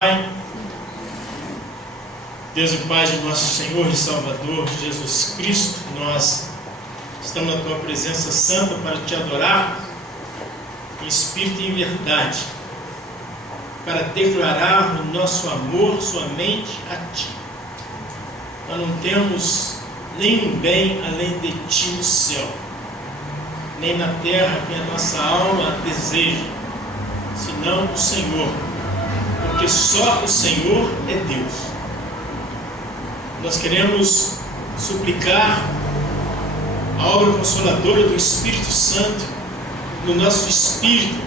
Pai, Deus e Pai de nosso Senhor e Salvador Jesus Cristo, nós estamos na Tua presença santa para Te adorar em espírito e em verdade, para declarar o nosso amor somente a Ti. Nós não temos nenhum bem além de Ti no céu, nem na terra que a nossa alma deseja, senão o Senhor. Porque só o Senhor é Deus. Nós queremos suplicar a obra consoladora do Espírito Santo no nosso espírito,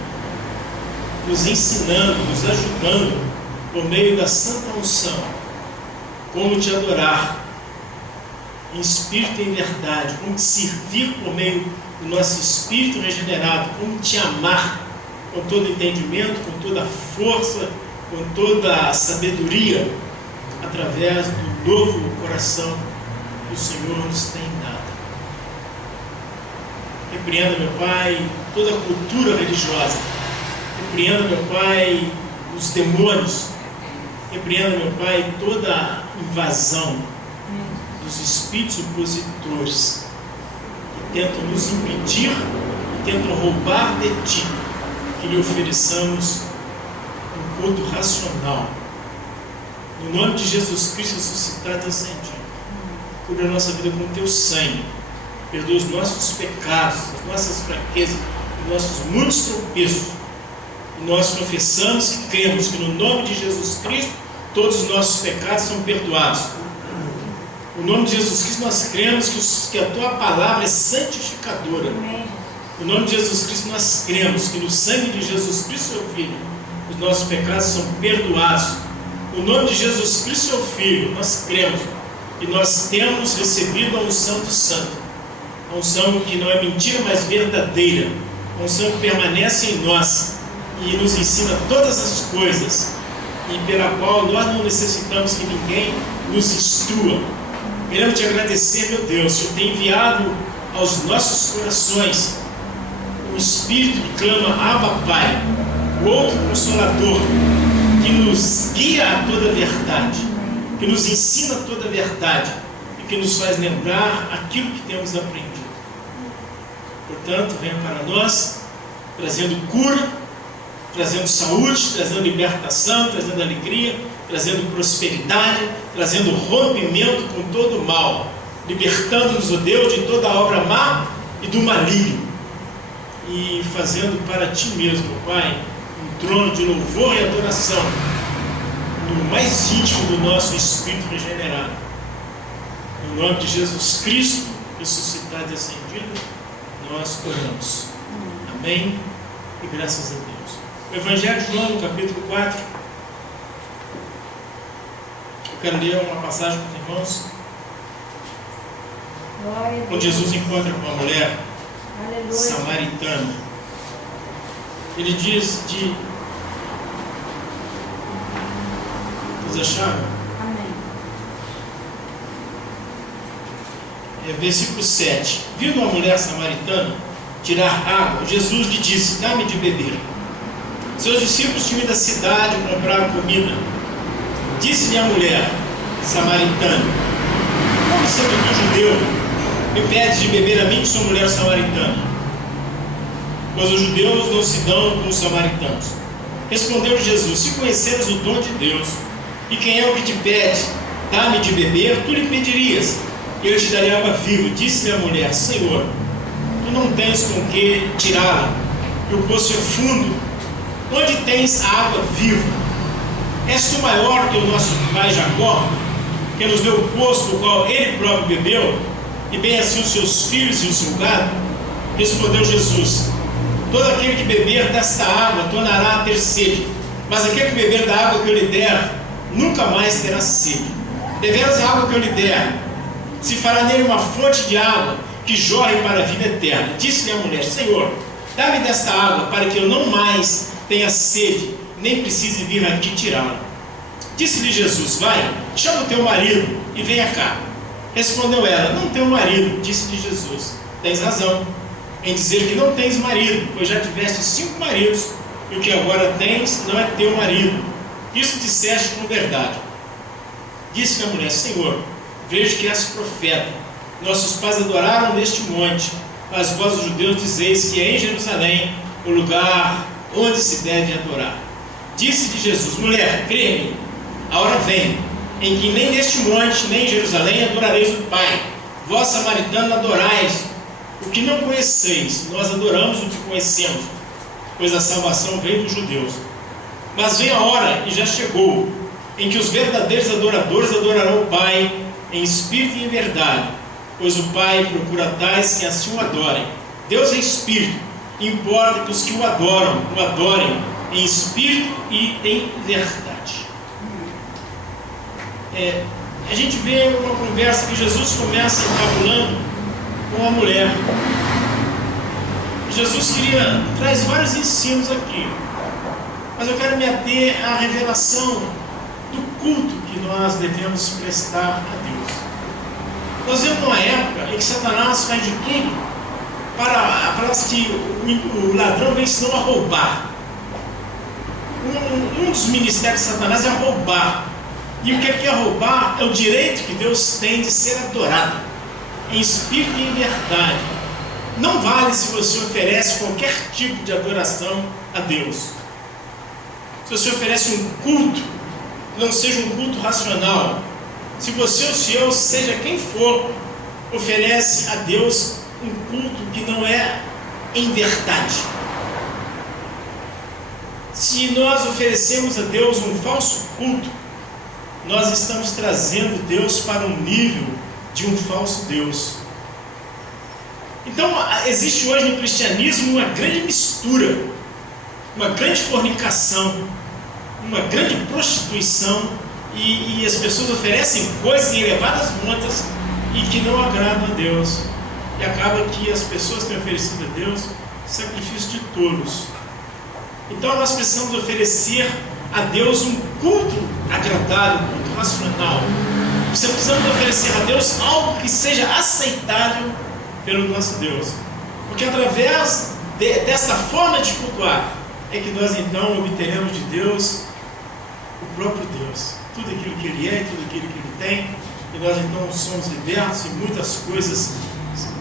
nos ensinando, nos ajudando por meio da santa unção, como te adorar em espírito e em verdade, como te servir por meio do nosso espírito regenerado, como te amar com todo entendimento, com toda força, com toda a sabedoria, através do novo coração que o Senhor nos tem dado. Repreenda, meu Pai, toda a cultura religiosa. Repreenda, meu Pai, os demônios. Repreenda, meu Pai, toda a invasão dos espíritos opositores que tentam nos impedir, que tentam roubar de Ti, que lhe ofereçamos um culto racional. No nome de Jesus Cristo ressuscitado e ascendido, cubra a nossa vida com o Teu sangue, perdoa os nossos pecados, as nossas fraquezas, os nossos muitos tropeços. E nós confessamos e cremos que no nome de Jesus Cristo todos os nossos pecados são perdoados. No nome de Jesus Cristo nós cremos que a Tua palavra é santificadora. No nome de Jesus Cristo nós cremos que no sangue de Jesus Cristo, Seu Filho, os nossos pecados são perdoados. No nome de Jesus Cristo, Seu Filho, nós cremos que nós temos recebido a unção do Santo, a unção que não é mentira, mas verdadeira, a unção que permanece em nós e nos ensina todas as coisas, e pela qual nós não necessitamos que ninguém nos instrua. Queremos Te agradecer, meu Deus, que tem enviado aos nossos corações o Espírito que clama: Abba, Pai, o outro Consolador, que nos guia a toda a verdade, que nos ensina toda a verdade e que nos faz lembrar aquilo que temos aprendido. Portanto, venha para nós, trazendo cura, trazendo saúde, trazendo libertação, trazendo alegria, trazendo prosperidade, trazendo rompimento com todo o mal, libertando-nos, ó Deus, de toda a obra má e do maligno, e fazendo para Ti mesmo, Pai, um trono de louvor e adoração no mais íntimo do nosso espírito regenerado. No nome de Jesus Cristo, ressuscitado e ascendido, nós oramos. Amém e graças a Deus. O Evangelho de João, no capítulo 4. Eu quero ler uma passagem para os irmãos, onde Jesus encontra com uma mulher samaritana. Ele diz de... Vocês acharam? Amém. Versículo 7. Vindo uma mulher samaritana tirar água, Jesus lhe disse: dá-me de beber. Seus discípulos tinham ido à cidade comprar comida. Disse-lhe a mulher samaritana: como sendo tu judeu, me pedes de beber a mim, que sou mulher samaritana? Pois os judeus não se dão com os samaritanos. Respondeu Jesus: se conheceres o dom de Deus, e quem é o que te pede, dá-me de beber, tu lhe pedirias, e ele te daria água viva. Disse-lhe a mulher: Senhor, tu não tens com que tirá-la, e o poço é fundo. Onde tens a água viva? És tu maior que o nosso pai Jacó, que nos deu o poço do qual ele próprio bebeu, e bem assim os seus filhos e o seu gado? Respondeu Jesus: todo aquele que beber desta água tornará a ter sede, mas aquele que beber da água que eu lhe der, nunca mais terá sede. Deveras a água que eu lhe der, se fará nele uma fonte de água que jorre para a vida eterna. Disse-lhe a mulher: Senhor, dá-me desta água, para que eu não mais tenha sede, nem precise vir aqui tirá-la. Disse-lhe Jesus: vai, chama o teu marido e venha cá. Respondeu ela: não tenho marido. Disse-lhe Jesus: tens razão em dizer que não tens marido, pois já tiveste 5 maridos, e o que agora tens não é teu marido. Isso disseste com verdade. Disse-lhe a mulher: Senhor, vejo que és profeta. Nossos pais adoraram neste monte, mas vós, os judeus, dizeis que é em Jerusalém o lugar onde se deve adorar. Disse-lhe Jesus: Mulher, crê-me, a hora vem, em que nem neste monte, nem em Jerusalém adorareis o Pai. Vós, samaritanos, adorais o que não conheceis, nós adoramos o que conhecemos, pois a salvação veio dos judeus. Mas vem a hora, e já chegou, em que os verdadeiros adoradores adorarão o Pai em espírito e em verdade, pois o Pai procura tais que assim o adorem. Deus é espírito, importa que os que o adorem em espírito e em verdade. A gente vê uma conversa que Jesus começa encabulando com a mulher. Jesus traz vários ensinos aqui, mas eu quero me ater à revelação do culto que nós devemos prestar a Deus. Nós vemos uma época em que Satanás faz de tudo para que o ladrão vem senão a roubar. Um dos ministérios de Satanás é roubar. E o que é roubar? É o direito que Deus tem de ser adorado em espírito e em verdade. Não vale se você oferece qualquer tipo de adoração a Deus. Se você oferece um culto, não seja um culto racional. Se você ou se eu, seja quem for, oferece a Deus um culto que não é em verdade. Se nós oferecemos a Deus um falso culto, nós estamos trazendo Deus para um nível de um falso Deus. Então, existe hoje no cristianismo uma grande mistura, uma grande fornicação, uma grande prostituição, e as pessoas oferecem coisas em elevadas montas e que não agradam a Deus. E acaba que as pessoas têm oferecido a Deus sacrifício de tolos. Então, nós precisamos oferecer a Deus um culto agradável, um culto racional. Precisamos oferecer a Deus algo que seja aceitável pelo nosso Deus, porque através dessa forma de cultuar é que nós então obteremos de Deus o próprio Deus, tudo aquilo que Ele é e tudo aquilo que Ele tem, e nós então somos libertos e muitas coisas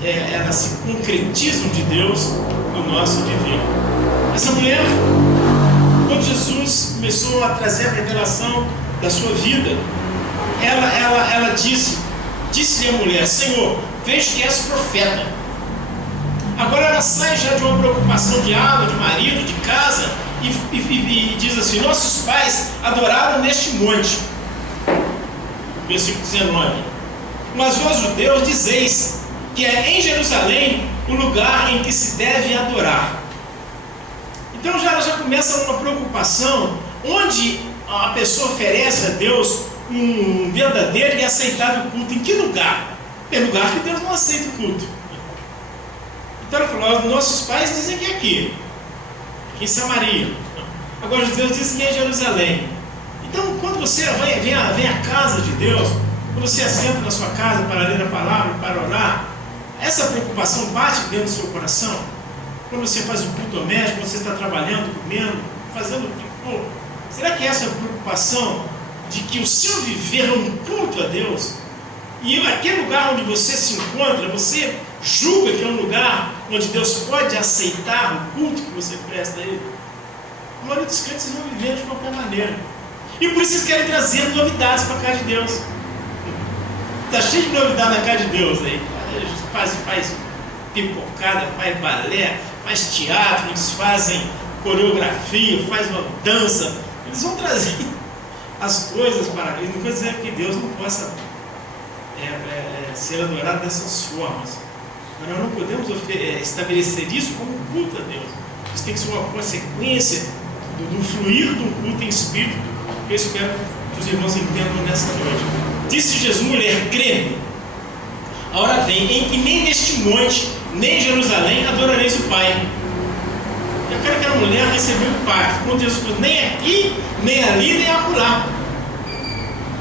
elas se concretizam de Deus no nosso viver. Essa mulher, quando Jesus começou a trazer a revelação da sua vida, ela disse-lhe a mulher: Senhor, vejo que és profeta. Agora ela sai já de uma preocupação de água, de marido, de casa, e diz assim: nossos pais adoraram neste monte. Versículo 19: mas vós, judeus, dizeis que é em Jerusalém o lugar em que se deve adorar. Então ela já começa uma preocupação, onde a pessoa oferece a Deus um verdadeiro e aceitável culto. Em que lugar? É lugar que Deus não aceita o culto. Então ela falou: nossos pais dizem que é aqui em Samaria. Agora os judeus dizem que é em Jerusalém. Então, quando você vem à casa de Deus, quando você assenta na sua casa para ler a palavra, para orar, essa preocupação bate dentro do seu coração? Quando você faz o culto doméstico, quando você está trabalhando, comendo, fazendo o que for, será que essa é a preocupação de que o seu viver é um culto a Deus? E aquele lugar onde você se encontra, você julga que é um lugar onde Deus pode aceitar o culto que você presta a Ele? A maioria dos crentes vão viver de qualquer maneira. E por isso eles querem trazer novidades para a casa de Deus. Está cheio de novidade na casa de Deus aí. Faz pipocada, faz balé, faz teatro, eles fazem coreografia, faz uma dança. Eles vão trazer as coisas para Ele. Não quer dizer que Deus não possa ser adorado dessas formas. Mas nós não podemos estabelecer isso como culto a Deus. Isso tem que ser uma consequência do fluir do culto em espírito, que eu espero que os irmãos entendam nessa noite. Disse Jesus: mulher, crê-me, a hora vem em que nem neste monte, nem em Jerusalém adorareis o Pai. Eu quero que a mulher recebeu o Pai. Como Jesus falou: nem aqui, nem ali, nem acolá.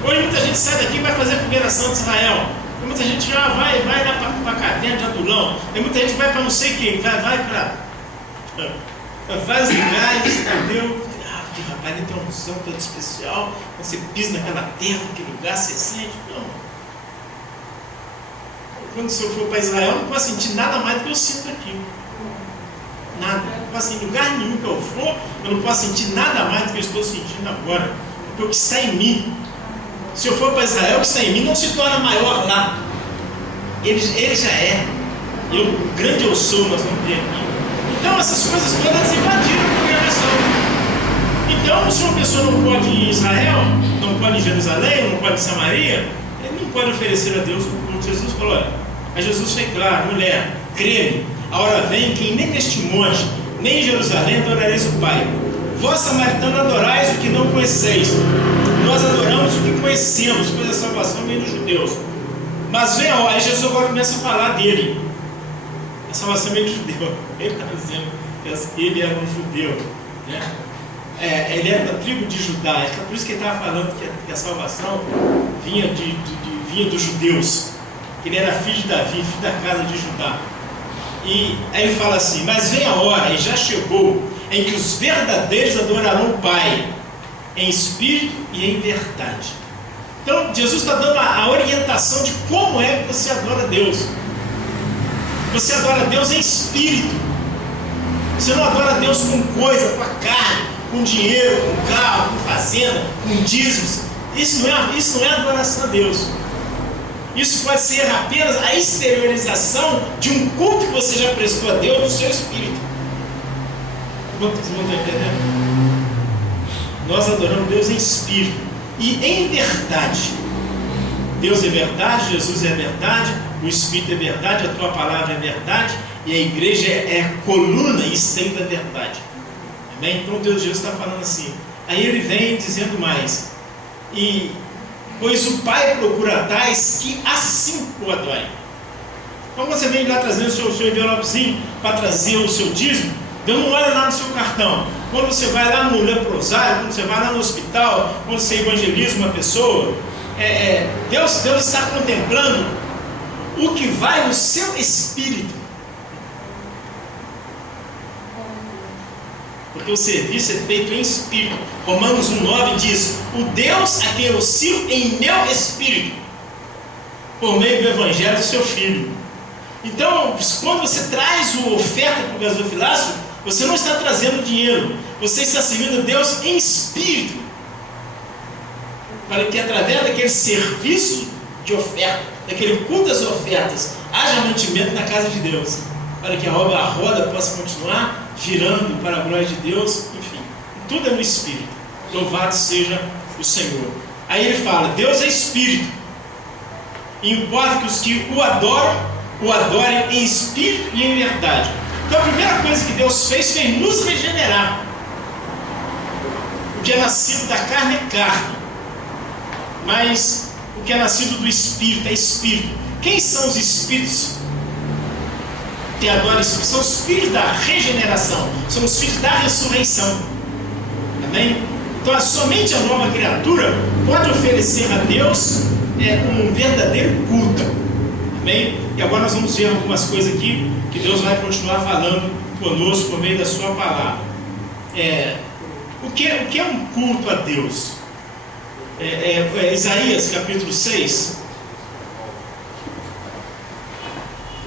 Hoje muita gente sai daqui e vai fazer a fogueira santa de Israel. E muita gente já vai lá para a caverna de Adulão. E muita gente vai para não sei quem, vai para vários lugares, entendeu? Ih, rapaz, entra uma unção toda especial, quando você pisa naquela terra, naquele lugar, você sente. Não. Quando se eu for para Israel, eu não posso sentir nada mais do que eu sinto aqui. Nada. Não posso, em lugar nenhum que eu for, eu não posso sentir nada mais do que eu estou sentindo agora. Porque o que está em mim, se eu for para Israel, o que está em mim não se torna maior lá. Ele já é. O grande eu sou, nós vamos ter aqui. Então essas coisas todas invadiram a congregação. Então, se uma pessoa não pode ir em Israel, não pode ir em Jerusalém, não pode ir em Samaria, ele não pode oferecer a Deus como Jesus falou. Olha, aí Jesus foi claro: mulher, crê-me, a hora vem que nem neste monte, nem em Jerusalém adorareis o Pai. Vós, samaritanos, adorais o que não conheceis. Nós adoramos o que conhecemos, pois a salvação vem dos judeus. Mas vem a hora, aí Jesus agora começa a falar dele. A salvação vem do judeu. Ele está dizendo que ele era um judeu, né? Ele era da tribo de Judá. Por isso que ele estava falando que a salvação vinha dos judeus. Que ele era filho de Davi, filho da casa de Judá. E aí ele fala assim: mas vem a hora, e já chegou, em que os verdadeiros adorarão o Pai, em espírito e em verdade. Então Jesus está dando a orientação de como é que você adora a Deus. Você adora a Deus em espírito. Você não adora a Deus com coisa, com a carne, com dinheiro, com carro, com fazenda, com dízimos. Isso não é adoração a Deus. Isso pode ser apenas a exteriorização de um culto que você já prestou a Deus no seu espírito. Quantos estão entendendo? Nós adoramos Deus em espírito e em verdade. Deus é verdade, Jesus é verdade, o Espírito é verdade, a tua palavra é verdade, e a igreja é a coluna e esteio da verdade. Amém? Então Deus Jesus está falando assim. Aí ele vem dizendo mais: pois o Pai procura tais que assim o adorem. Então você vem lá trazendo o seu envelopezinho para trazer o seu dízimo, Deus não olha lá no seu cartão. Quando você vai lá no leprosário, quando você vai lá no hospital, quando você evangeliza uma pessoa, Deus está contemplando o que vai no seu espírito. Porque o serviço é feito em espírito. Romanos 1,9 diz: o Deus a quem eu sirvo em meu espírito, por meio do evangelho do seu filho. Então, quando você traz a oferta para o gasofilácio, você não está trazendo dinheiro, você está servindo a Deus em espírito, para que através daquele serviço de oferta, daquele culto das ofertas, haja mantimento na casa de Deus, para que a roda possa continuar girando para a glória de Deus. Enfim, tudo é no espírito. Louvado seja o Senhor. Aí ele fala: Deus é espírito, e importa que os que o adorem em espírito e em verdade. Então a primeira coisa que Deus fez foi nos regenerar. O que é nascido da carne é carne, mas o que é nascido do espírito é espírito. Quem são os espíritos que adoram? São os filhos da regeneração, são os filhos da ressurreição. Amém? Então somente a nova criatura pode oferecer a Deus um verdadeiro culto. Amém? E agora nós vamos ver algumas coisas aqui que Deus vai continuar falando conosco por meio da sua palavra. O que é um culto a Deus? Isaías capítulo 6.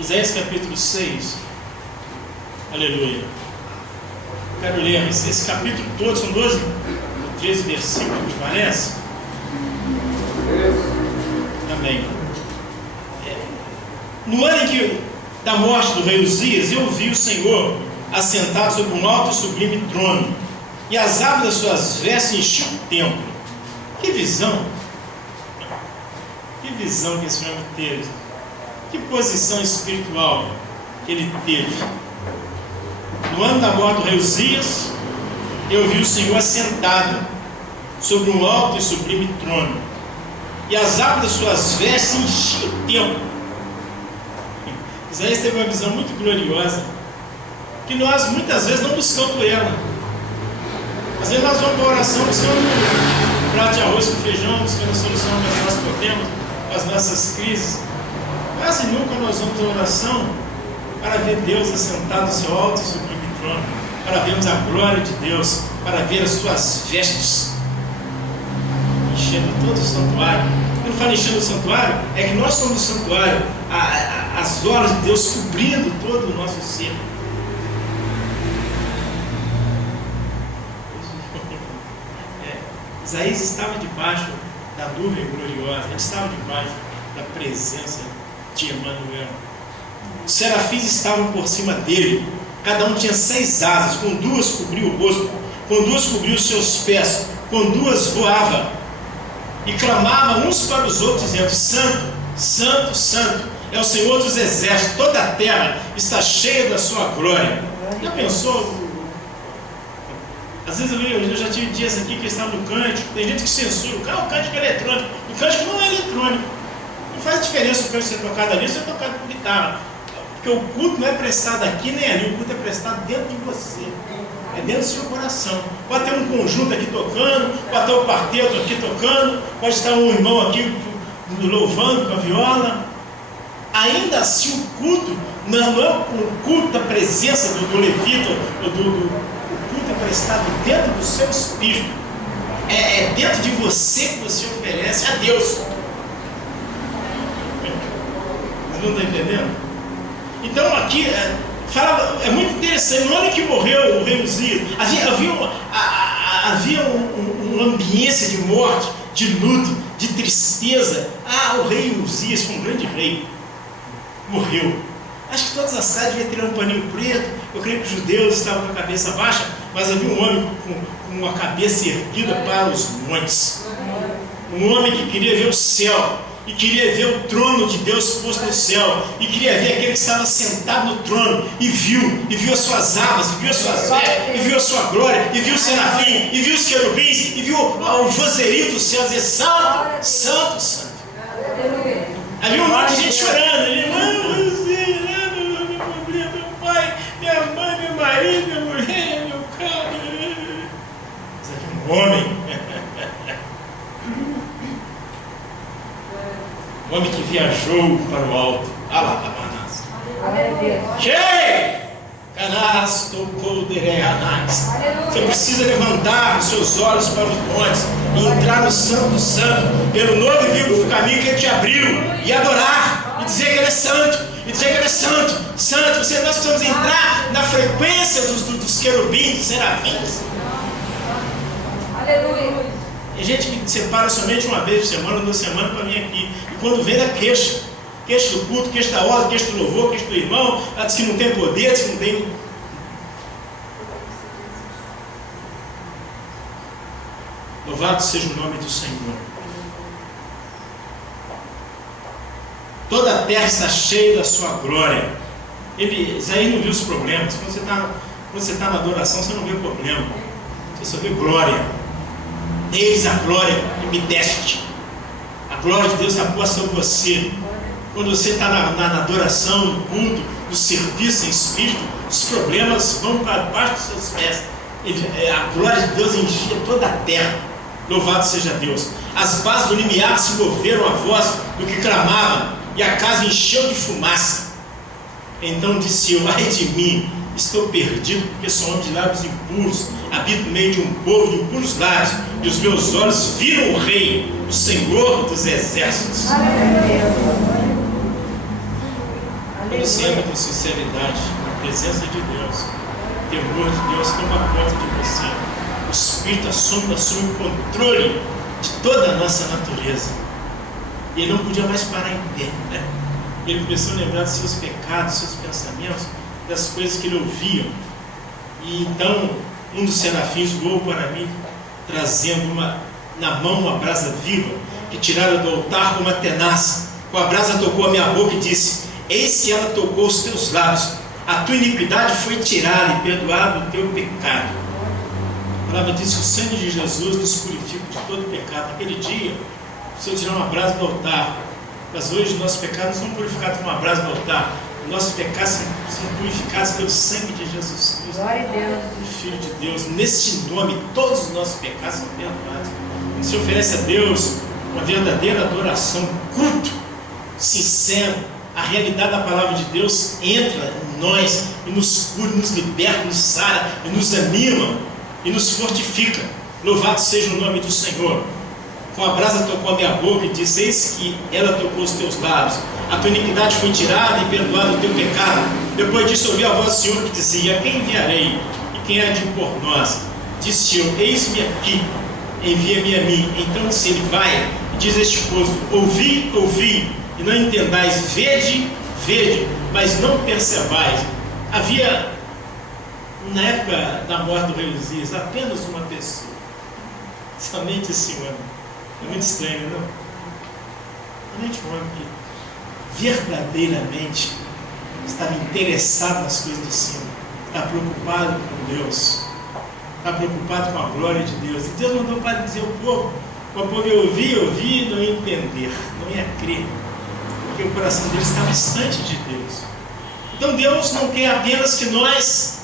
Isaías capítulo 6. Aleluia. Quero ler esse capítulo todo, são 13 versículos, me parece. Amém. No ano da morte do rei Uzias, eu vi o Senhor assentado sobre um alto e sublime trono, e as abas das suas vestes enchiam o templo. Que visão! Que visão que esse homem teve! Que posição espiritual que ele teve! No ano da morte do rei Uzias, eu vi o Senhor assentado sobre um alto e sublime trono, e as abas das suas vestes enchiam o templo. Isaías teve uma visão muito gloriosa, que nós muitas vezes não buscamos por ela. Às vezes nós vamos para a oração buscando um prato de arroz com feijão, buscando a solução para os nossos problemas, para as nossas crises. Quase nunca nós vamos para a oração para ver Deus assentado no seu alto e sublime trono. para vermos a glória de Deus, para ver as suas vestes enchendo todo o santuário. Quando fala enchendo o santuário, é que nós somos o santuário, as glórias de Deus cobrindo todo o nosso ser. Isaías estava debaixo da nuvem gloriosa, ele estava debaixo da presença de Emanuel. Os serafins estavam por cima dele, cada um tinha 6 asas, com 2 cobriu o rosto, com 2 cobriu os seus pés, com 2 voava, e clamava uns para os outros, dizendo: Santo, Santo, Santo, é o Senhor dos exércitos, toda a terra está cheia da sua glória. Já pensou? Às vezes eu já tive dias aqui que estavam no cântico, tem gente que censura, o cântico é eletrônico, o cântico não é eletrônico, não faz diferença o cântico ser tocado ali ou ser tocado com guitarra, porque o culto não é prestado aqui nem ali, o culto é prestado dentro de você, é dentro do seu coração. Pode ter um conjunto aqui tocando, pode ter um quarteto aqui tocando, pode estar um irmão aqui louvando com a viola, ainda assim o culto não é o culto da presença do levita, o culto é prestado dentro do seu espírito, é dentro de você que você oferece a Deus. Vocês não estão entendendo? Então aqui é muito interessante. No ano que morreu o rei Uzias, havia uma ambiência de morte, de luto, de tristeza. O rei Uzias foi um grande rei, morreu. Acho que todas as cidades deviam ter um paninho preto. Eu creio que os judeus estavam com a cabeça baixa, mas havia um homem com a cabeça erguida para os montes, um homem que queria ver o céu, e queria ver o trono de Deus posto no céu, e queria ver aquele que estava sentado no trono, e viu as suas abas, e viu as suas vestes, e viu a sua glória, e viu o serafim, e viu os querubins, e viu o vozerio do céu dizer: Santo, Santo, Santo. Havia um monte de gente chorando, meu pai, minha mãe, meu marido, minha mulher, meu carro. Mas havia um homem, o homem que viajou para o alto. Alabanas. Cheio! Canás tocou dereanás. Você precisa levantar os seus olhos para os montes e entrar no Santo Santo, pelo novo e vivo caminho que Ele te abriu, e adorar, e dizer que Ele é santo, e dizer que Ele é santo, santo. Nós precisamos entrar na frequência dos querubins, dos serafins. Aleluia. Tem gente que separa somente uma vez por semana, 2 semanas para vir aqui. E quando vem, é queixa do culto, queixa da ordem, queixa do louvor, queixa do irmão, diz que não tem poder, diz que não tem. Louvado seja o nome do Senhor. Toda a terra está cheia da sua glória. Isaías não viu os problemas. Quando você está na adoração, você não vê problema, você só vê glória. Eis a glória que me deste. A glória de Deus está posta sobre você. Quando você está na adoração, no culto, no serviço em espírito, os problemas vão para baixo dos seus pés. A glória de Deus enchia toda a terra. Louvado seja Deus. As bases do limiar se moveram à voz do que clamava, e a casa encheu de fumaça. Então disse eu: ai de mim, estou perdido, porque sou homem de lábios impuros, habito no meio de um povo de impuros lábios, e os meus olhos viram o Rei, o Senhor dos exércitos. Quando você anda com sinceridade, na presença de Deus, o temor de Deus toma conta de você. O Espírito assume o controle de toda a nossa natureza. E ele não podia mais parar em pé, né? Ele começou a lembrar dos seus pecados, dos seus pensamentos, das coisas que ele ouvia. E então um dos serafins voou para mim, trazendo na mão uma brasa viva, que tirara do altar com uma tenaz. Com a brasa tocou a minha boca e disse: eis que ela tocou os teus lábios, a tua iniquidade foi tirada e perdoado o teu pecado. A palavra diz que o sangue de Jesus nos purifica de todo pecado. Naquele dia, precisou tirar uma brasa do altar, mas hoje nossos pecados não são purificados com uma brasa do altar. Nossos pecados são purificados pelo sangue de Jesus Cristo, o Filho de Deus. Neste nome, todos os nossos pecados são perdoados. Quando se oferece a Deus uma verdadeira adoração, culto sincero, a realidade da palavra de Deus entra nós, e nos cura, nos liberta, nos sara, e nos anima, e nos fortifica. Louvado seja o nome do Senhor. Com a brasa tocou a minha boca e disse: eis que ela tocou os teus lábios, a tua iniquidade foi tirada e perdoado o teu pecado. Depois disso ouvi a voz do Senhor que dizia: quem enviarei? E quem há de ir por nós? Disse eu: eis-me aqui, envia-me a mim. Então se ele vai, diz este povo: ouvi, ouvi, e não entendais, vede, vede, mas não percebais. Havia, na época da morte do rei Uzias, apenas uma pessoa, somente esse homem. É muito estranho, não? Somente um homem que verdadeiramente estava interessado nas coisas de cima, está preocupado com Deus, está preocupado com a glória de Deus. E Deus mandou para dizer ao povo, para o povo ouvir e não ia entender, não ia crer, porque o coração deles estava distante de Deus. Então Deus não quer apenas que nós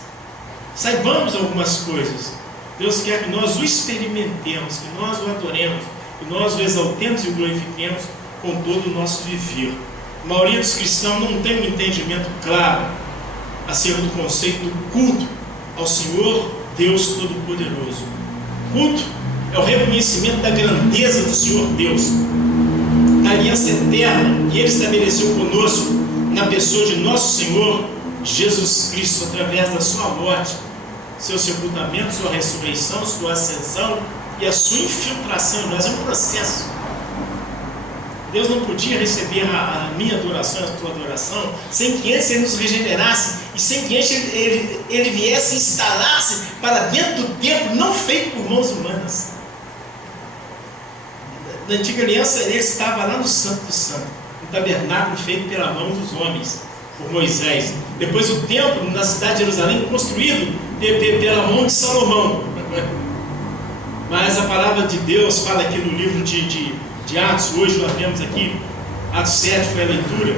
saibamos algumas coisas. Deus quer que nós o experimentemos, que nós o adoremos, que nós o exaltemos e o glorifiquemos com todo o nosso viver. A maioria dos cristãos não tem um entendimento claro acerca do conceito do culto ao Senhor Deus Todo-Poderoso. Culto é o reconhecimento da grandeza do Senhor Deus, da aliança eterna que Ele estabeleceu conosco na pessoa de nosso Senhor Jesus Cristo, através da sua morte, seu sepultamento, sua ressurreição, sua ascensão e a sua infiltração em nós. É um processo. Deus não podia receber a minha adoração, a tua adoração, sem que antes Ele nos regenerasse e sem que antes ele viesse e instalasse para dentro do templo, não feito por mãos humanas. Na antiga aliança, Ele estava lá no Santo do Santo, no tabernáculo feito pela mão dos homens, por Moisés. Depois o templo na cidade de Jerusalém construído pela mão de Salomão. Mas a palavra de Deus fala aqui no livro de Atos, hoje nós vemos aqui, Atos 7 foi a leitura,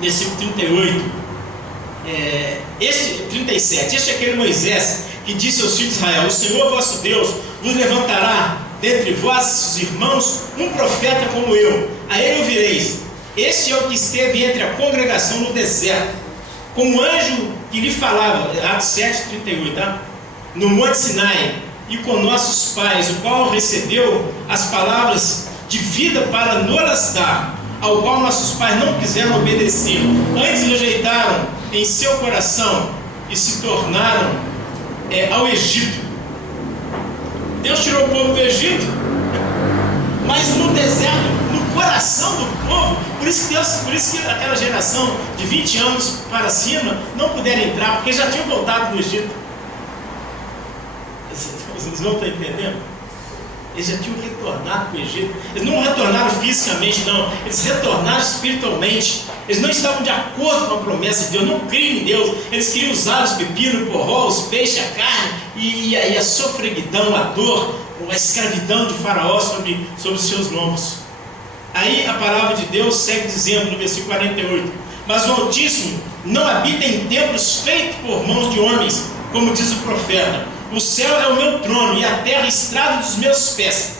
versículo 38, 37, este é aquele Moisés que disse aos filhos de Israel: o Senhor vosso Deus vos levantará dentre vossos irmãos um profeta como eu, a ele ouvireis. Este é o que esteve entre a congregação no deserto, com o anjo que lhe falava, Atos 7, 38, tá? No Monte Sinai, e com nossos pais, o qual recebeu as palavras de vida para nos dar, ao qual nossos pais não quiseram obedecer, antes rejeitaram em seu coração e se tornaram ao Egito. Deus tirou o povo do Egito, mas no deserto, no coração do povo. Por isso que aquela geração de 20 anos para cima não puderam entrar, porque já tinham voltado do Egito. Vocês não estão entendendo? Eles já tinham retornado para o Egito. Eles não retornaram fisicamente, não. Eles retornaram espiritualmente. Eles não estavam de acordo com a promessa de Deus, não criam em Deus. Eles queriam usar os pepinos, o porró, os peixes, a carne e a sofreguidão, a dor, a escravidão de Faraó sobre os seus lombos. Aí a palavra de Deus segue dizendo no versículo 48: mas o Altíssimo não habita em templos feitos por mãos de homens, como diz o profeta. O céu é o meu trono e a terra estrada dos meus pés.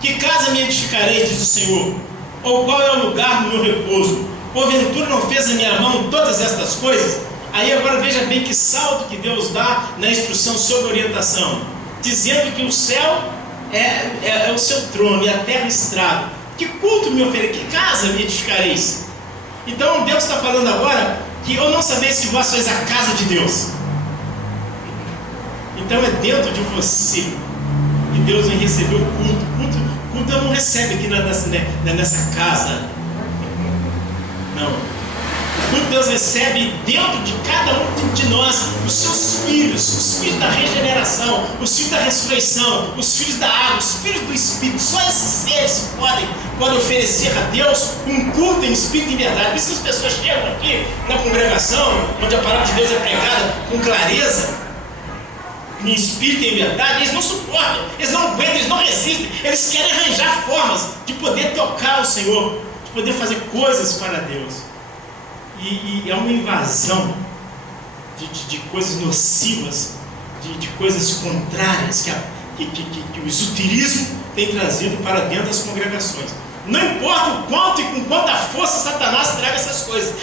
Que casa me edificarei, diz o Senhor? Ou qual é o lugar do meu repouso? Porventura não fez a minha mão todas estas coisas? Aí agora veja bem que salto que Deus dá na instrução sobre orientação, dizendo que o céu é o seu trono e a terra estrada. Que culto me oferecerei? Que casa me edificareis? Então Deus está falando agora que eu não sabeis se vós sois a casa de Deus. Então é dentro de você que Deus vem receber o culto. Culto eu não recebe aqui nessa casa. Não. O culto Deus recebe dentro de cada um de nós, os seus filhos, os filhos da regeneração, os filhos da ressurreição, os filhos da água, os filhos do Espírito. Só esses seres podem oferecer a Deus um culto em espírito e em verdade. Por isso que as pessoas chegam aqui na congregação, onde a palavra de Deus é pregada com clareza, em espírito e em verdade, eles não suportam, eles não aguentam, eles não resistem, eles querem arranjar formas de poder tocar o Senhor, de poder fazer coisas para Deus. E é uma invasão de coisas nocivas, de coisas contrárias que o esoterismo tem trazido para dentro das congregações. Não importa o quanto e com quanta força Satanás traga essas coisas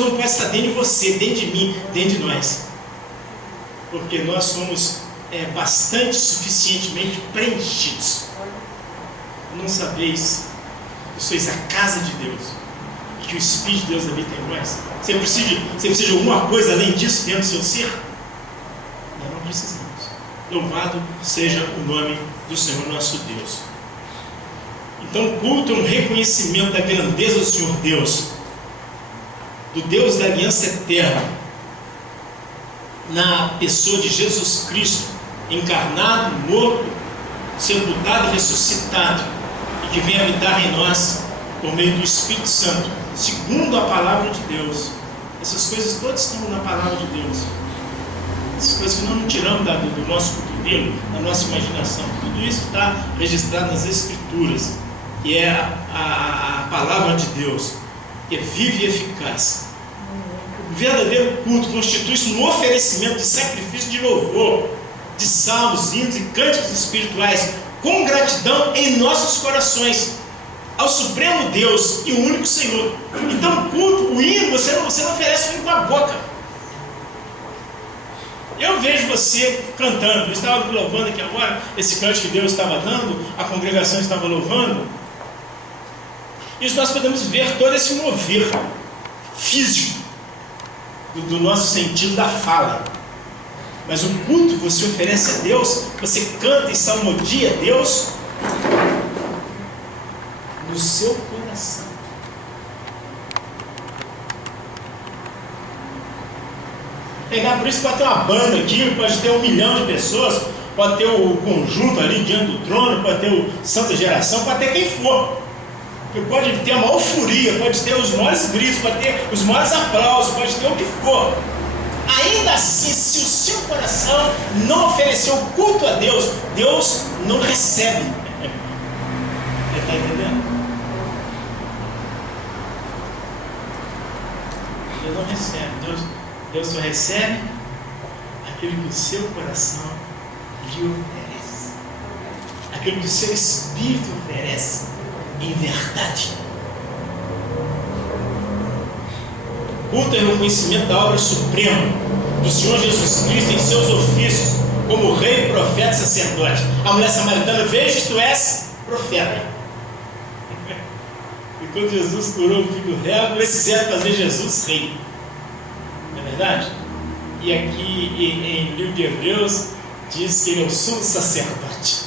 não podem estar dentro de você, dentro de mim, dentro de nós. Porque nós somos bastante, suficientemente preenchidos. Não sabeis que sois a casa de Deus e que o Espírito de Deus habita em nós? Você precisa de alguma coisa além disso dentro do seu ser? Nós não precisamos. Louvado seja o nome do Senhor nosso Deus. Então, o culto é um reconhecimento da grandeza do Senhor Deus, do Deus da aliança eterna, na pessoa de Jesus Cristo, encarnado, morto, sepultado e ressuscitado, e que vem habitar em nós por meio do Espírito Santo, segundo a palavra de Deus. Essas coisas todas estão na palavra de Deus. Essas coisas que nós não tiramos do nosso cotovelo, da nossa imaginação. Tudo isso está registrado nas Escrituras, que é a palavra de Deus, que é viva e eficaz. O verdadeiro culto constitui-se um oferecimento de sacrifício de louvor, de salmos, hinos e cânticos espirituais, com gratidão em nossos corações, ao Supremo Deus e o único Senhor. Então, o culto, o hino, você não oferece o hino com a boca. Eu vejo você cantando. Eu estava louvando aqui agora, esse cântico que Deus estava dando, a congregação estava louvando. E nós podemos ver todo esse mover físico do nosso sentido da fala. Mas o culto que você oferece a Deus, você canta e salmodia a Deus no seu coração. Por isso pode ter uma banda aqui, pode ter 1 milhão de pessoas, pode ter o conjunto ali diante do trono, pode ter o Santa Geração, pode ter quem for. Pode ter a maior furia, pode ter os maiores gritos, pode ter os maiores aplausos, pode ter o que for. Ainda assim, se o seu coração não ofereceu culto a Deus, Deus não recebe. Você está entendendo? Deus não recebe. Deus só recebe aquilo que o seu coração lhe oferece, aquilo que o seu espírito oferece em verdade. Culto é o reconhecimento da obra suprema do Senhor Jesus Cristo em seus ofícios como rei, profeta e sacerdote. A mulher samaritana: veja que tu és profeta. E quando Jesus curou o filho do réu, eles quiseram fazer Jesus rei. Não é verdade? E aqui em livro de Hebreus diz que ele é o sumo sacerdote.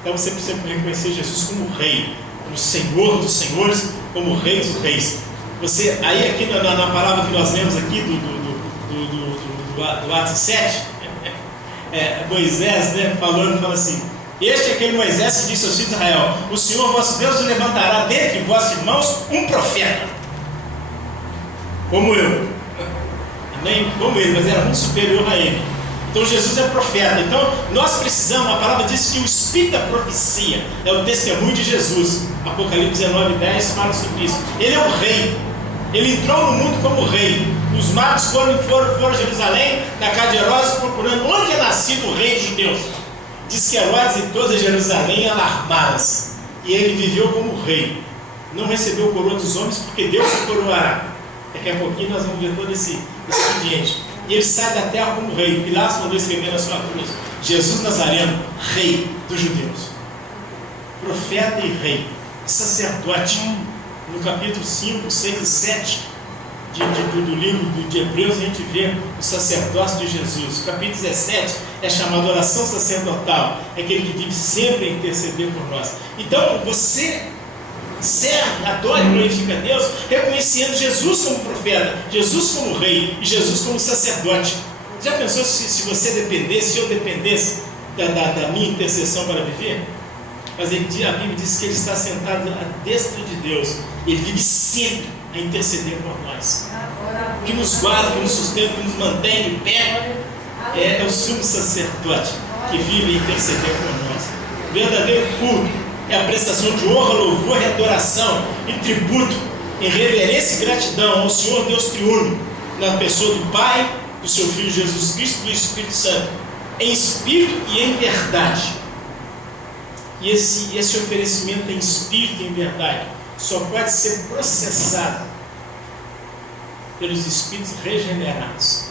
Então você precisa reconhecer Jesus como rei, como Senhor dos senhores, como Rei dos reis. Você, aí aqui na palavra que nós lemos aqui do Atos 7, Moisés, né, fala assim: este é aquele Moisés que disse aos filhos de Israel: o Senhor vosso Deus levantará dentre vossos irmãos um profeta, como eu. Nem como ele, mas era muito superior a ele. Então Jesus é profeta. Então nós precisamos, a palavra diz que o Espírito da profecia é o testemunho de Jesus. Apocalipse 19:10 fala sobre isso. Ele é o rei. Ele entrou no mundo como rei. Os magos foram a Jerusalém, na casa de Herodes, procurando onde é nascido o rei dos judeus. Diz que Herodes e toda Jerusalém alarmaram-se. E ele viveu como rei. Não recebeu coroa dos homens, porque Deus o coroará. Daqui a pouquinho nós vamos ver todo esse expediente. E ele sai da terra como rei. Pilatos mandou escrever na sua cruz: Jesus Nazareno, rei dos judeus. Profeta e rei. Sacerdote. No capítulo 5, 6 e 7 do livro de Hebreus, a gente vê o sacerdócio de Jesus. O capítulo 17 é chamado oração sacerdotal. É aquele que vive sempre a interceder por nós. Então você serve, adora e glorifica a Deus, reconhecendo Jesus como profeta, Jesus como rei e Jesus como sacerdote. Já pensou se você dependesse, se eu dependesse da minha intercessão para viver? Mas a Bíblia diz que Ele está sentado à destra de Deus. Ele vive sempre a interceder por nós. O que nos guarda, que nos sustenta, que nos mantém de pé é o sumo sacerdote que vive a interceder por nós. O verdadeiro culto é a prestação de honra, louvor e adoração e tributo em reverência e gratidão ao Senhor Deus triuno, na pessoa do Pai, do seu Filho Jesus Cristo e do Espírito Santo, em espírito e em verdade. E esse oferecimento em espírito e em verdade só pode ser processado pelos espíritos regenerados.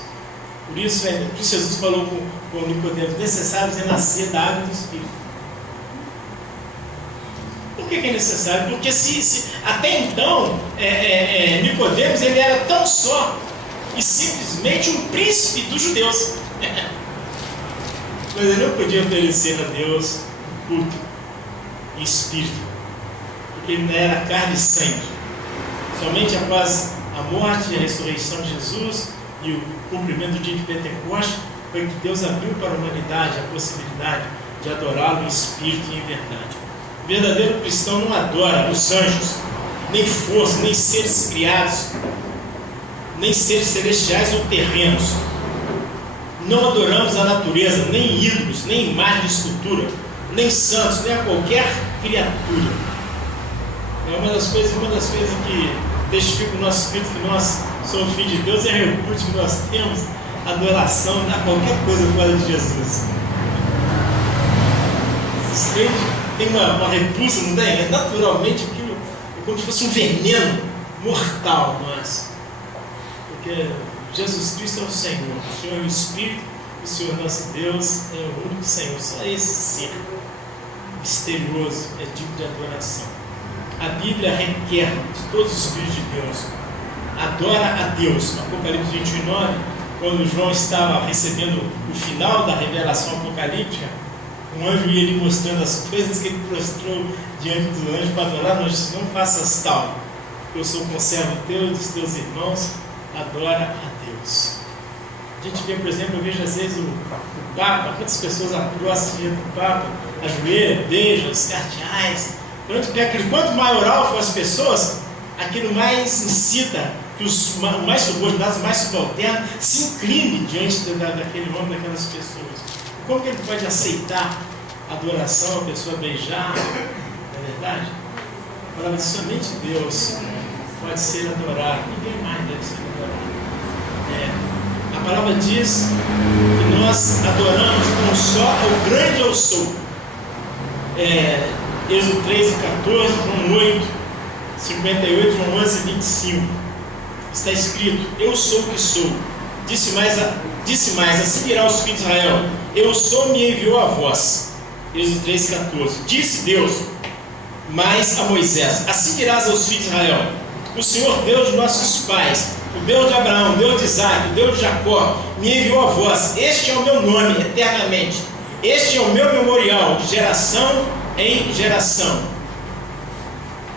Por isso Jesus falou com Nicodemos: necessário é nascer da água do espírito. Por que é necessário? Porque até então Nicodemos ele era tão só e simplesmente um príncipe dos judeus. Mas ele não podia oferecer a Deus culto em espírito, porque ele não era carne e sangue. Somente após a morte e a ressurreição de Jesus e o cumprimento do dia de Pentecostes foi que Deus abriu para a humanidade a possibilidade de adorá-lo em espírito e em verdade. O verdadeiro cristão não adora os anjos, nem forças, nem seres criados, nem seres celestiais ou terrenos. Não adoramos a natureza, nem ídolos, nem imagem de escultura, nem santos, nem a qualquer criatura. É uma das coisas que testifica o nosso espírito que nós somos filhos de Deus, é a repúdio que nós temos a adoração a qualquer coisa fora de Jesus. Os crentes têm uma repulsa, não tem? É naturalmente aquilo, é como se fosse um veneno mortal nosso. Porque Jesus Cristo é o Senhor, o Senhor é o Espírito, o Senhor nosso Deus é o único Senhor. Só esse ser misterioso é digno de adoração. A Bíblia requer de todos os filhos de Deus: adora a Deus. No Apocalipse 21:9, quando João estava recebendo o final da revelação apocalíptica, um anjo ia lhe mostrando as coisas que ele prostrou diante do anjo para adorar. Não faças tal, eu sou conservo teu e dos teus irmãos. Adora a Deus. A gente vê, por exemplo, eu vejo às vezes o Papa, quantas pessoas aproximam diante do Papa, ajoelham, beijam os cardeais. Quanto maioral for as pessoas, aquilo mais incita que os mais subordinados, os mais subalternos, se inclinem diante daquele homem, daquelas pessoas. Como que ele pode aceitar a adoração, a pessoa beijar? Não é verdade? A palavra de somente Deus pode ser adorado, ninguém mais deve ser adorado. A palavra diz que nós adoramos não só ao grande eu sou. Êxodo 13, 14, João 8, 58, João 11, 25. Está escrito: eu sou o que sou. Disse mais, assim dirá aos filhos de Israel: eu sou, me enviou a vós. Êxodo 13, 14. Disse Deus mais a Moisés: assim dirás aos filhos de Israel: o Senhor Deus de nossos pais, o Deus de Abraão, o Deus de Isaac, o Deus de Jacó, me enviou a vós. Este é o meu nome eternamente. Este é o meu memorial de geração em geração.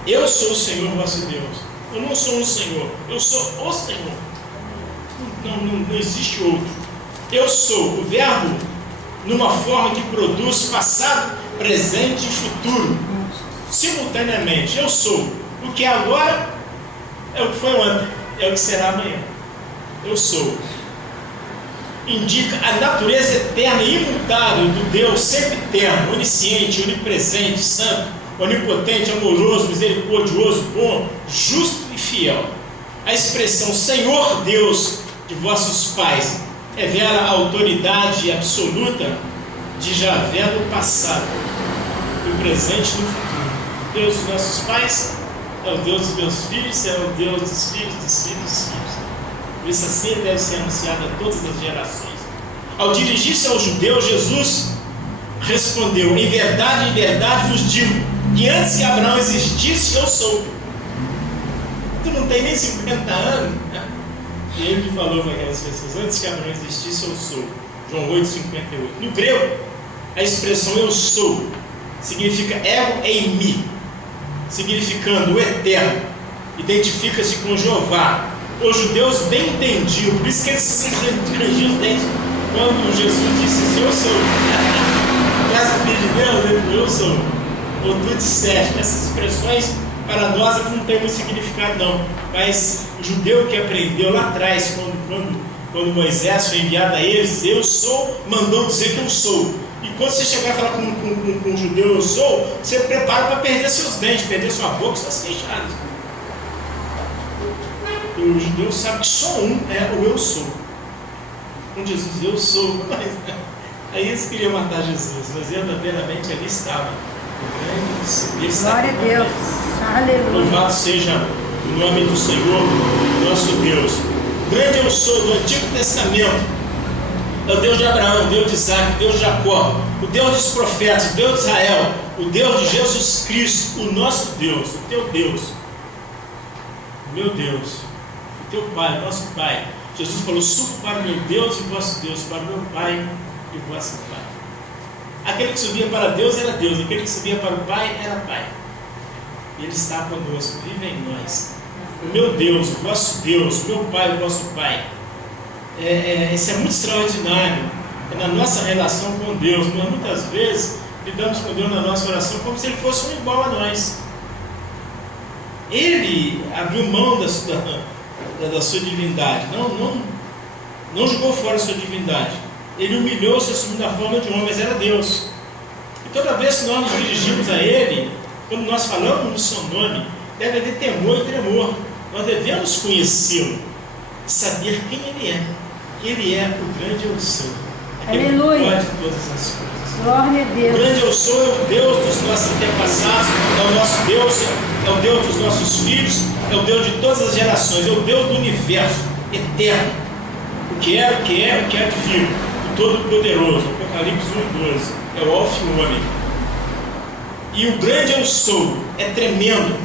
Eu sou o Senhor vosso Deus. Eu não sou um Senhor, eu sou o Senhor. Não existe outro. Eu sou o verbo numa forma que produz passado, presente e futuro simultaneamente. Eu sou o que é agora, é o que foi ontem, é o que será amanhã. Eu sou. Indica a natureza eterna e imutável do Deus sempre eterno, onisciente, onipresente, santo, onipotente, amoroso, misericordioso, bom, justo e fiel. A expressão Senhor Deus de vossos pais revela a autoridade absoluta de Javé no passado, do presente e do futuro. Deus dos nossos pais é o Deus dos meus filhos, é o Deus dos filhos dos filhos dos filhos. Por isso assim deve ser anunciado a todas as gerações. Ao dirigir-se aos judeus, Jesus respondeu: em verdade vos digo, que antes que Abraão existisse, eu sou. Tu não tem nem 50 anos, né? E ele que falou para aquelas pessoas: antes que Abraão existisse, eu sou. João 8,58. No grego, a expressão eu sou significa ego em mim, significando o eterno. Identifica-se com Jeová. Os judeus bem entendiam, por isso que eles se rangiam os dentes quando Jesus disse assim: eu sou. Essa filha de Deus, eu sou. Ou tu disseste. Essas expressões para nós não tem muito significado não, mas o judeu que aprendeu lá atrás, quando Moisés foi enviado a eles, eu sou, mandou dizer que eu sou. E quando você chegar a falar com um judeu eu sou, você prepara para perder seus dentes, perder sua boca, suas queixadas. O judeu sabe que só um é o eu sou. Com Jesus, eu sou. Mas, aí eles queriam matar Jesus, mas verdadeiramente ali estava Glória a Deus. Aleluia. Louvado seja o nome do Senhor, nosso Deus. Grande eu sou do Antigo Testamento. É o Deus de Abraão, o Deus de Isaac, o Deus de Jacó, o Deus dos profetas, o Deus de Israel, o Deus de Jesus Cristo, o nosso Deus, o teu Deus, o meu Deus, o teu Pai, o nosso Pai. Jesus falou: subo para o meu Deus e vosso Deus, para o meu Pai e vosso Pai. Aquele que subia para Deus era Deus, aquele que subia para o Pai era Pai. E Ele está conosco, vive em nós. O meu Deus, o vosso Deus, o meu Pai, o vosso Pai. Isso é muito extraordinário. É na nossa relação com Deus. Nós muitas vezes lidamos com Deus na nossa oração como se Ele fosse um igual a nós. Ele abriu mão da sua divindade, não jogou fora a sua divindade. Ele humilhou-se assumindo a forma de homem, mas era Deus. E toda vez que nós nos dirigimos a Ele, quando nós falamos no seu nome, deve haver temor e tremor. Nós devemos conhecê-lo, saber quem Ele é. Ele é o grande eu sou. Aleluia. Ele pode todas as coisas. Glória a Deus. O grande eu sou é o Deus dos nossos antepassados, é o nosso Deus, é o Deus dos nossos filhos, é o Deus de todas as gerações, é o Deus do universo eterno. O que é, o que é, o que é de vir, o Todo-Poderoso. Apocalipse 1:12. É o Alfa e o Ômega. E o grande eu sou é tremendo,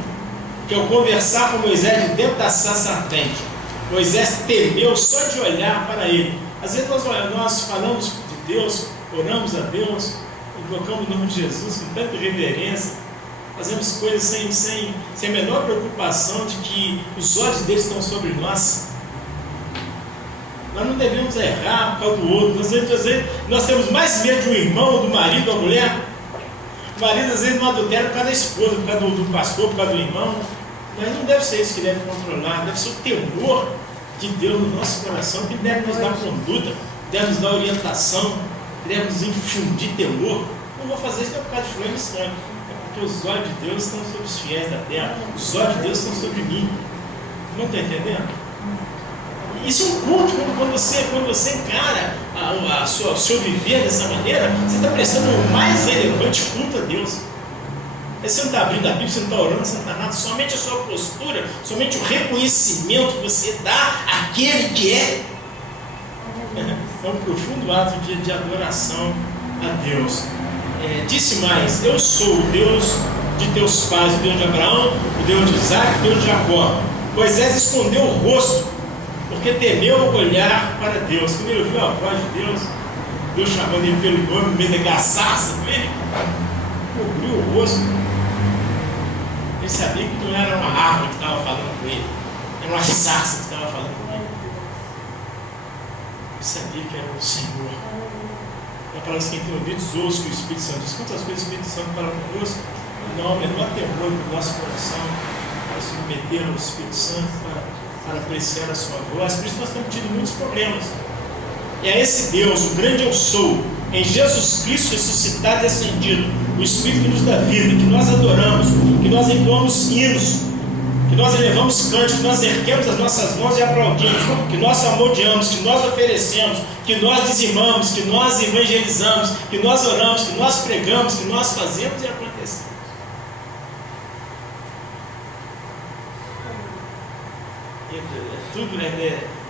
que ao conversar com Moisés de dentro da sarça ardente, Moisés temeu só de olhar para ele. Às vezes nós falamos de Deus, oramos a Deus, invocamos o nome de Jesus com tanta reverência, fazemos coisas sem a menor preocupação de que os olhos dele estão sobre nós. Nós não devemos errar por causa do outro. Nós temos mais medo de um irmão, do marido, da mulher. O marido às vezes não adultera por causa da esposa, por causa do pastor, por causa do irmão. Mas não deve ser isso que deve controlar, deve ser o temor de Deus no nosso coração, que deve nos dar conduta, deve nos dar orientação, deve nos infundir temor. Não vou fazer isso por causa de fulano e ciclano, é porque os olhos de Deus estão sobre os fiéis da terra, os olhos de Deus estão sobre mim. Não está entendendo? Isso é um culto. Quando você encara o seu viver dessa maneira, você está prestando o mais relevante culto a Deus. Você não está abrindo a Bíblia, você não está orando, você não está nada. Somente a sua postura, somente o reconhecimento que você dá àquele que é um profundo ato de adoração a Deus. Disse mais: eu sou o Deus de teus pais, o Deus de Abraão, o Deus de Isaac, o Deus de Jacó. Moisés escondeu o rosto, porque temeu olhar para Deus. Quando ele ouviu a voz de Deus, Deus chamando ele pelo nome, no meio daquela sarça, ele cobriu o rosto. Ele sabia que não era uma árvore que estava falando com ele, era uma sarça que estava falando com ele. Ele sabia que era o Senhor. A palavra que quem tem ouvidos ouça que o Espírito Santo diz. Quantas vezes o Espírito Santo fala conosco? Não há o menor temor no nosso coração para submeter ao Espírito Santo, para apreciar a sua voz. Por isso nós temos tido muitos problemas. E a esse Deus, o grande eu sou, em Jesus Cristo ressuscitado e ascendido, o Espírito que nos dá vida, que nós adoramos, que nós entoamos hinos, que nós elevamos cânticos, que nós erguemos as nossas mãos e aplaudimos, que nós salmodiamos, que nós oferecemos, que nós dizimamos, que nós evangelizamos, que nós oramos, que nós pregamos, que nós fazemos e acontecemos.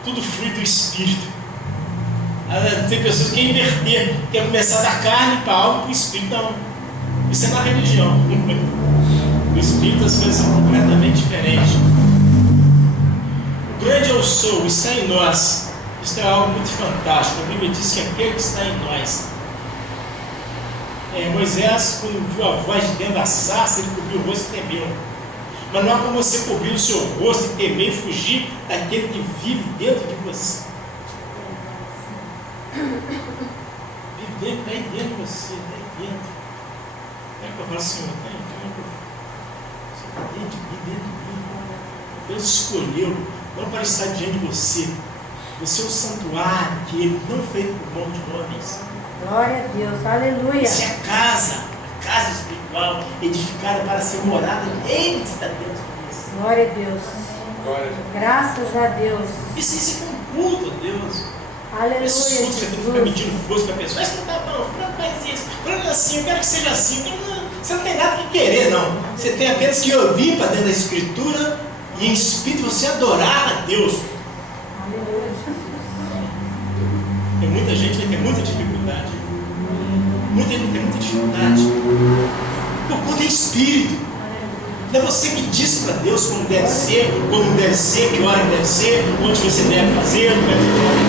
Tudo flui do Espírito. Tem pessoas que querem inverter, quer começar da carne para algo para o Espírito. Não, isso é na religião. O Espírito, as coisas são completamente diferentes. O grande eu sou está em nós. Isso é algo muito fantástico. A Bíblia diz que aquele que está em nós. Moisés, quando viu a voz de dentro da sarça, ele cobriu o rosto e temeu. Mas não há como você cobrir o seu rosto e temer e fugir daquele que vive dentro de você. Vive dentro, está aí dentro de você, está aí dentro. É que eu falo, Senhor, está aí dentro de mim. Deus escolheu, não para estar diante de você. Você é o santuário que Ele não fez por mão de homens. Glória a Deus, aleluia. Você é a casa espiritual, edificada para ser morada. Ele está dentro de você. Glória a Deus. Graças a Deus. Isso é um culto a Deus. Aleluia. Esses cultos que você fica medindo força para a pessoa. Mas não está bom, não faz isso. Falando assim, eu quero que seja assim. Você não tem nada que querer, não. Você tem apenas que ouvir para dentro da Escritura e em espírito você adorar a Deus. Tem muita gente que tem muita dificuldade. Muita gente tem muita dificuldade. Por conta de espírito. Não é você que diz para Deus como deve ser, que hora deve ser, onde você deve fazer,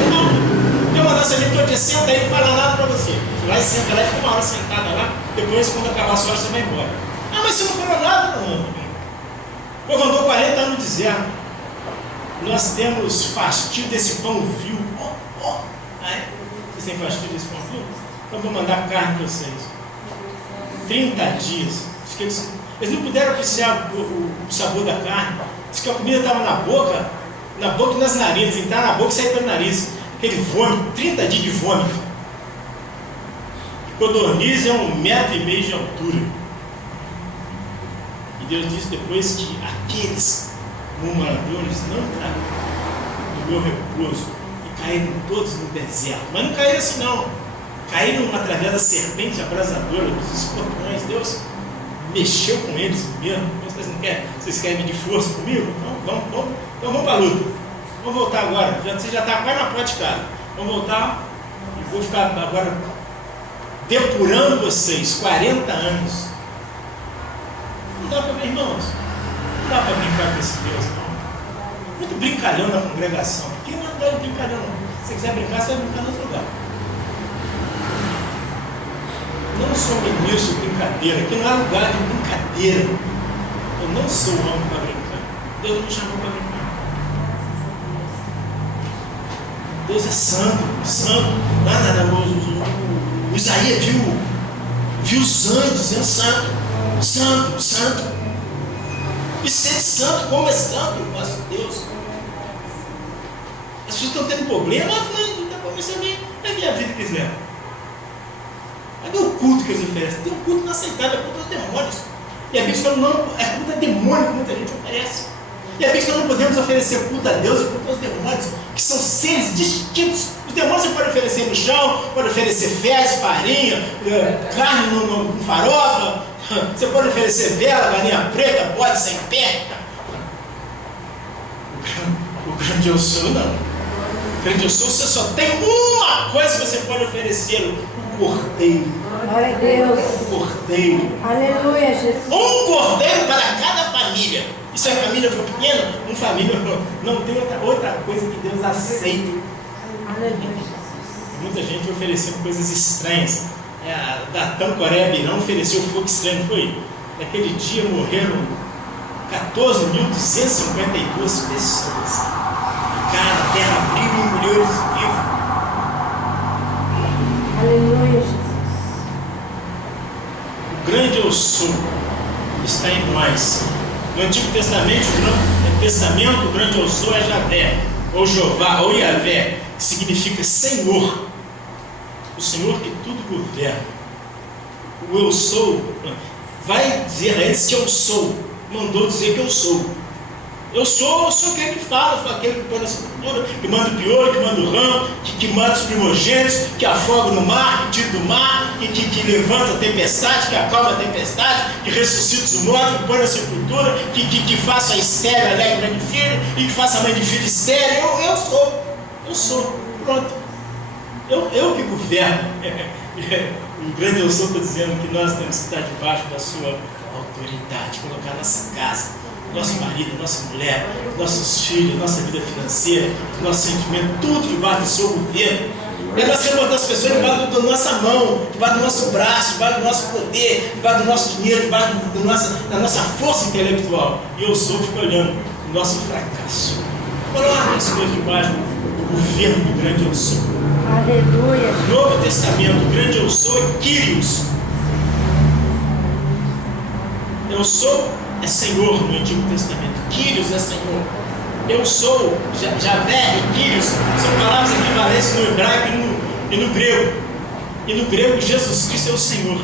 não. Tem uma nossa gente todo dia senta aí e não fala nada para você. Você vai senta lá e fica uma hora sentada lá, depois quando acabar a sua hora você vai embora. Ah, mas você não falou nada, não. O povo andou 40 anos no deserto. Nós temos fastio desse pão vil. Vocês têm fastio desse pão vil? Então eu vou mandar carne para vocês. 30 dias. Eles não puderam apreciar o sabor da carne. Diz que a comida estava na boca e nas narinas. Entrar na boca e sair pelo nariz. Aquele vômito, 30 dias de vômito. Codorniz é 1,5 metro de altura. E Deus disse depois que aqueles murmuradores não entraram no meu repouso e caíram todos no deserto. Mas não caíram assim não. Caíram através da serpente abrasadora dos escorpiões. Deus mexeu com eles mesmo. Vocês querem medir força comigo? Então vamos para a luta. Vamos voltar agora. Você já está quase na porta de casa. Vamos voltar e vou ficar agora depurando vocês 40 anos. Não dá para ver, irmãos. Não dá para brincar com esse Deus, não. Muito brincalhão na congregação. Aqui não é lugar de brincalhão, não. Se você quiser brincar, você vai brincar no outro lugar. Não sou ministro de brincadeira. Aqui não é lugar de brincadeira. Eu não sou homem para brincar. Deus não me chamou para brincar. Deus é santo, santo. O Isaías viu os anjos dizendo santo, santo, santo. E ser santo, como é santo, nosso Deus. As pessoas estão tendo problema, não tem problema também. É a minha vida que quiser. Cadê o culto que eles oferecem? Tem um culto inaceitável, é culto aos demônios. E a Bíblia fala, não, é culto a demônio que muita gente oferece. E a Bíblia fala, não podemos oferecer culto a Deus e culto aos demônios, que são seres distintos. Os demônios você pode oferecer no chão, pode oferecer fezes, farinha, carne no farofa, você pode oferecer vela, galinha preta, bode sem pé. O grande eu sou, não. O grande eu sou, você só tem uma coisa que você pode oferecer: o cordeiro. Glória a Deus. O cordeiro. Aleluia, Jesus. Um cordeiro para cada família. E se a família for pequena, uma família não tem outra coisa que Deus aceita. Aleluia, Jesus. Muita gente oferecendo coisas estranhas. Da Coreia Birão ofereceu fogo estranho, foi? Naquele dia morreram 14.252 pessoas. Cara, a terra abriu e engoliu eles vivos. Aleluia, Jesus. O grande eu sou está em nós. No Antigo Testamento, o grande eu sou é Javé, ou Jeová, ou Yahvé, que significa Senhor. O Senhor que tudo governa. O eu sou vai dizer a eles que eu sou. Mandou dizer que eu sou. Eu sou aquele que fala, sou aquele que põe na sepultura, que manda o piolho, que manda o ramo, que mata os primogênitos, que afoga no mar, que tira do mar, que levanta a tempestade, que acalma a tempestade, que ressuscita os mortos, que põe na sepultura, que faça a estéril alegre mãe de filho, e que faça a mãe de filho estéril. Eu sou. Pronto. Eu que governo. O grande eu sou está dizendo que nós temos que estar debaixo da sua autoridade, colocar nossa casa, nosso marido, nossa mulher, nossos filhos, nossa vida financeira, nosso sentimento, tudo debaixo do seu governo. E nós queremos botar as pessoas debaixo da nossa mão, debaixo do nosso braço, debaixo do nosso poder, debaixo do nosso dinheiro, debaixo da nossa força intelectual. E eu sou fico olhando o nosso fracasso. Coloca as coisas debaixo do governo do grande eu sou. Aleluia. Novo Testamento, o grande eu sou é Kyrios. Eu sou é Senhor no Antigo Testamento. Kyrios é Senhor. Eu sou, Javé e Kyrios são palavras equivalentes no hebraico e no grego. E no grego, Jesus Cristo é o Senhor.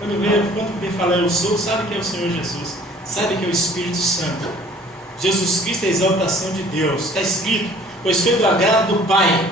Quando vem falar eu sou, sabe que é o Senhor Jesus. Sabe que é o Espírito Santo. Jesus Cristo é a exaltação de Deus. Está escrito, pois foi do agrado do Pai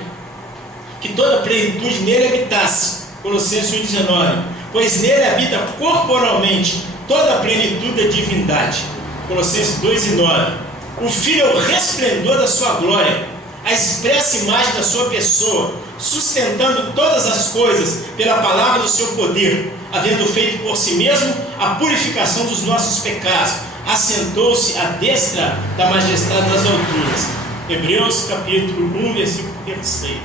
que toda a plenitude nele habitasse. Colossenses 1,19. pois nele habita corporalmente toda a plenitude da divindade. Colossenses 2:9. O Filho é o resplendor da sua glória, a expressa imagem da sua pessoa, sustentando todas as coisas pela palavra do seu poder, havendo feito por si mesmo a purificação dos nossos pecados, assentou-se à destra da majestade das alturas. Hebreus capítulo 1, versículo 3.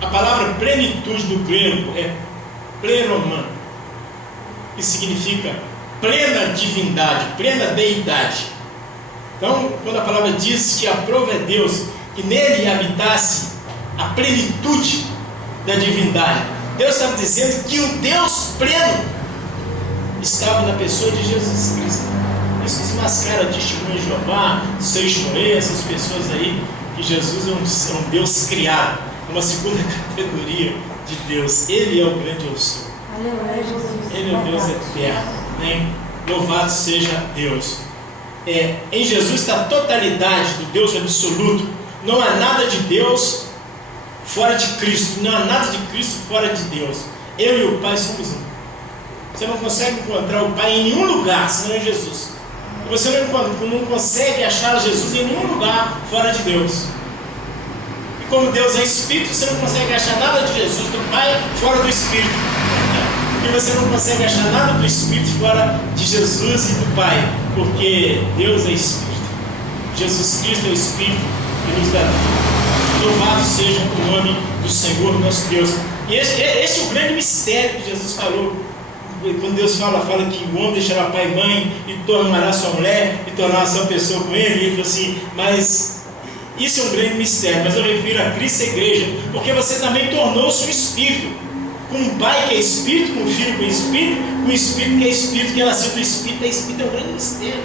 A palavra plenitude do grego é plenomon, que significa plena divindade, plena deidade. Então, quando a palavra diz que aprova é Deus, que nele habitasse a plenitude da divindade, Deus estava dizendo que o Deus pleno estava na pessoa de Jesus Cristo. Isso desmascara a testemunha de Jeová, Seixo Moreira, essas pessoas aí, que Jesus é um Deus criado, uma segunda categoria de Deus. Ele é o grande eu sou. Ele é o Deus eterno, né? Louvado seja Deus. Em Jesus está a totalidade do Deus absoluto. Não há nada de Deus fora de Cristo, não há nada de Cristo fora de Deus. Eu e o Pai somos um. Você não consegue encontrar o Pai em nenhum lugar senão em Jesus. Você não consegue achar Jesus em nenhum lugar fora de Deus. E como Deus é Espírito, você não consegue achar nada de Jesus, do Pai, fora do Espírito. E você não consegue achar nada do Espírito fora de Jesus e do Pai, porque Deus é Espírito. Jesus Cristo é o Espírito que nos dá vida. Louvado seja o nome do Senhor nosso Deus. E esse é o grande mistério que Jesus falou. Quando Deus fala que o homem deixará pai e mãe e tornará sua mulher e tornará sua pessoa com ele, ele falou assim, mas isso é um grande mistério, mas eu refiro a Cristo e a igreja, porque você também tornou-se um Espírito, com um Pai que é Espírito, com um Filho que é Espírito, com um Espírito que é Espírito, que é nascido do Espírito, é um grande mistério.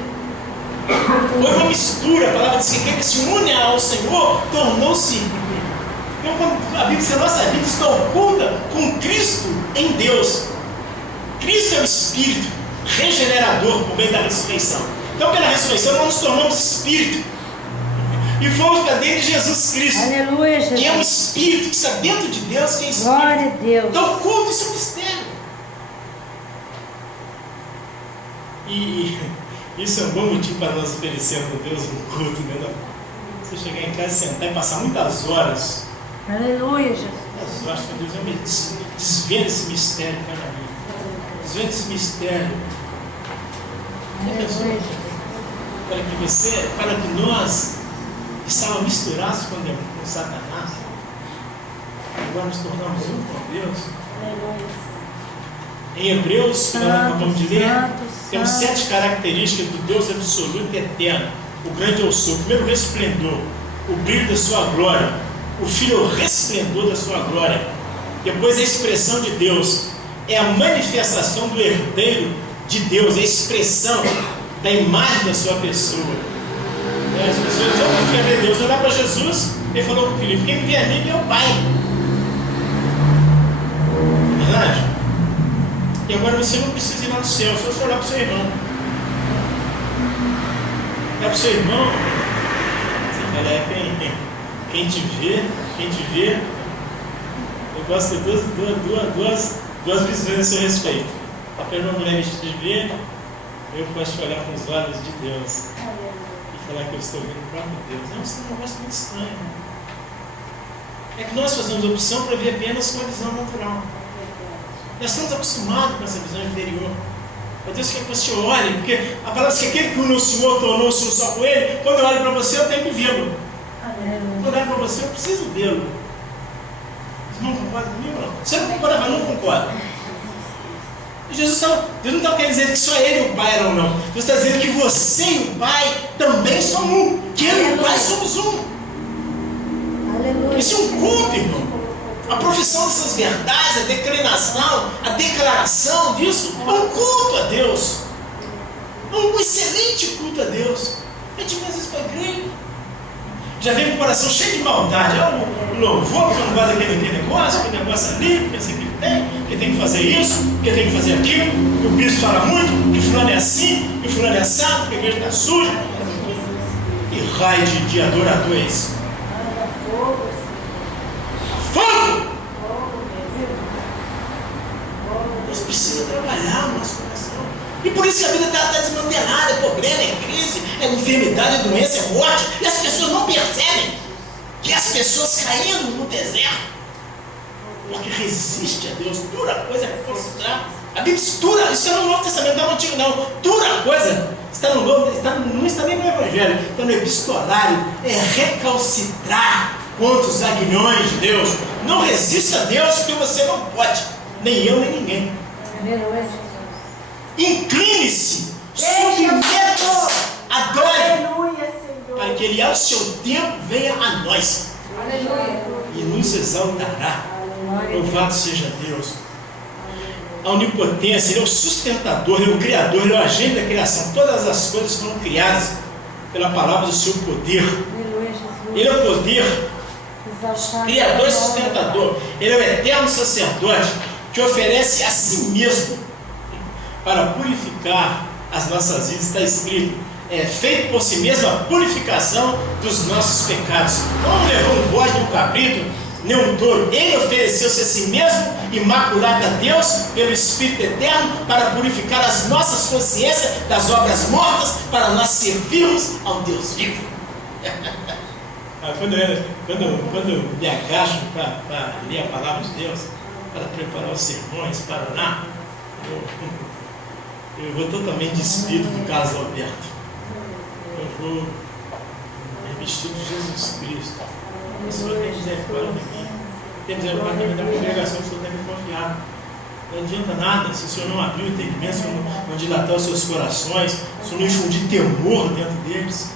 Foi uma mistura, a palavra diz que aquele que se une ao Senhor tornou-se. Então, quando a Bíblia diz que a nossa vida está oculta com Cristo em Deus. Cristo é o Espírito regenerador por meio da ressurreição. Então, pela ressurreição, nós nos tornamos Espírito e fomos para dentro de Jesus Cristo. Aleluia, Jesus. Que é um Espírito que está dentro de Deus, que é Espírito. Glória a Deus. Então, o culto, isso é um mistério. E isso é um bom motivo para nós oferecermos a Deus um culto, né? Você chegar em casa, sentar e passar muitas horas. Aleluia, Jesus. Muitas horas para Deus, eu me desvendo esse mistério cada vez. Desvendo esse mistério. Para que nós estávamos misturados com Satanás, agora nos tornamos um com Deus. Em Hebreus, que nós acabamos de ler, temos 7 características do Deus absoluto e eterno. O grande eu sou, o primeiro resplendor, o brilho da sua glória, o Filho é o resplendor da sua glória. Depois a expressão de Deus, é a manifestação do herdeiro de Deus, a expressão da imagem da sua pessoa. As pessoas dizem, eu quero ver Deus, olhar para Jesus, ele falou para o Filipe, quem me vê a mim é o Pai. Não é verdade? E agora você não precisa ir lá no céu, só você olhar para o seu irmão. Olhar para o seu irmão, você fala, quem te vê, eu gosto de duas visões a seu respeito. A primeira mulher vestida de verde, eu posso te olhar com os olhos de Deus e falar que eu estou vendo o próprio Deus. É um negócio muito estranho. É que nós fazemos opção para ver apenas com a visão natural. Nós estamos acostumados com essa visão inferior. Mas Deus quer que você olhe, porque a palavra diz que aquele que une o Senhor tornou-se um só com Ele. Quando eu olho para você, eu tenho que vê-lo. Quando eu olho para você, eu preciso vê-lo. Você não concorda comigo? Não? Você não concorda, mas não concorda. E Deus não está querendo dizer que só Ele e o Pai eram, não. Deus está dizendo que você e o Pai também são um. Que eu e o Pai somos um. Aleluia. Isso é um culto, irmão. A profissão dessas verdades, a declinação, a declaração disso, é um culto a Deus. É um excelente culto a Deus. A gente faz isso para a igreja. Já vem com o coração cheio de maldade. O louvor, porque eu não gosto daquele negócio, aquele negócio ali, porque esse aqui que tem que fazer isso, que tem que fazer aquilo, que o bispo fala muito, que fulano é assim, que fulano é assado, que a igreja está suja. E raio de adorador é esse. Fogo! Deus precisa trabalhar. a vida está desmantelada, é problema, é crise, é enfermidade, é doença, é morte, e as pessoas não percebem que as pessoas caindo no deserto, porque resiste a Deus. Dura coisa é frustrar. A Bíblia diz dura, isso é no Novo Testamento, não é no Antigo não. Dura coisa, está no Novo, não está nem no Evangelho, está no epistolário, é recalcitrar contra os aguilhões de Deus. Não resista a Deus, porque você não pode, nem eu, nem ninguém. Incline-se, submeta-se, adore, para que Ele ao seu tempo venha a nós. Aleluia. E nos exaltará. Louvado seja Deus. A onipotência, Ele é o sustentador, Ele é o criador, Ele é o agente da criação. Todas as coisas foram criadas pela palavra do seu poder. Ele é o poder criador e sustentador. Ele é o eterno sacerdote que oferece a si mesmo para purificar as nossas vidas. Está escrito, feito por si mesmo a purificação dos nossos pecados. Não levou um bode, um cabrito, nem um touro. Ele ofereceu-se a si mesmo, imaculado a Deus, pelo Espírito Eterno, para purificar as nossas consciências das obras mortas, para nós servirmos ao Deus vivo. Quando eu me agacho para ler a palavra de Deus, para preparar os sermões, para orar, eu vou totalmente despido do Carlos Alberto. Eu vou revestido de Jesus Cristo. O Senhor tem misericórdia de mim. Tem misericórdia também da congregação que o Senhor tem me confiado. Não adianta nada se o Senhor não abrir o entendimento, se o Senhor não dilatar os seus corações, se o Senhor não infundir temor dentro deles.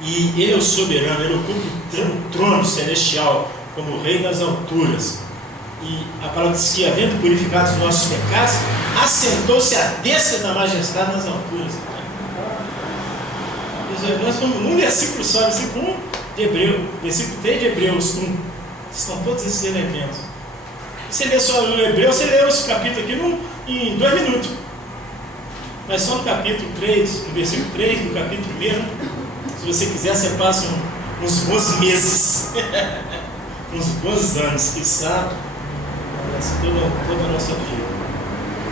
E Ele é o soberano, Ele ocupa o trono celestial como Rei das alturas. E a palavra diz que, havendo purificado os nossos pecados, assentou-se à destra da majestade nas alturas. Nós vamos num versículo só, versículo 1 de Hebreus, versículo 3 de Hebreus 1. Estão todos esses elementos. Você lê só o Hebreus, você lê esse capítulo aqui em 2 minutos. Mas só no capítulo 3, no versículo 3 do capítulo 1, se você quiser, você passa uns bons meses, uns bons anos, que sabe, toda a nossa vida.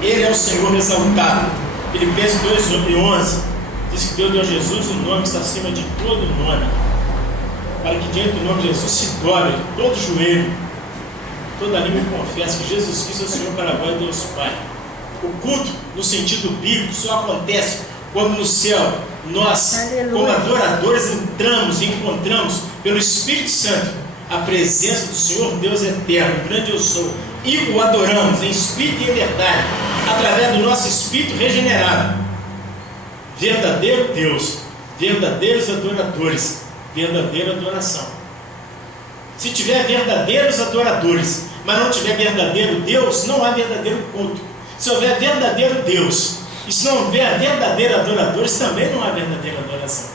Ele é o Senhor exaltado. Filipenses 2:11 diz que Deus deu a Jesus o nome que está acima de todo nome, para que diante do nome de Jesus se dobre todo joelho, toda língua confesse que Jesus Cristo é o Senhor para agora e Deus Pai. O culto, no sentido bíblico, só acontece quando no céu nós, como adoradores, entramos e encontramos pelo Espírito Santo a presença do Senhor Deus eterno, grande eu sou, e o adoramos em espírito e em verdade, através do nosso espírito regenerado. Verdadeiro Deus, verdadeiros adoradores, verdadeira adoração. Se tiver verdadeiros adoradores, mas não tiver verdadeiro Deus, não há verdadeiro culto. Se houver verdadeiro Deus, e se não houver verdadeiro adoradores, também não há verdadeira adoração.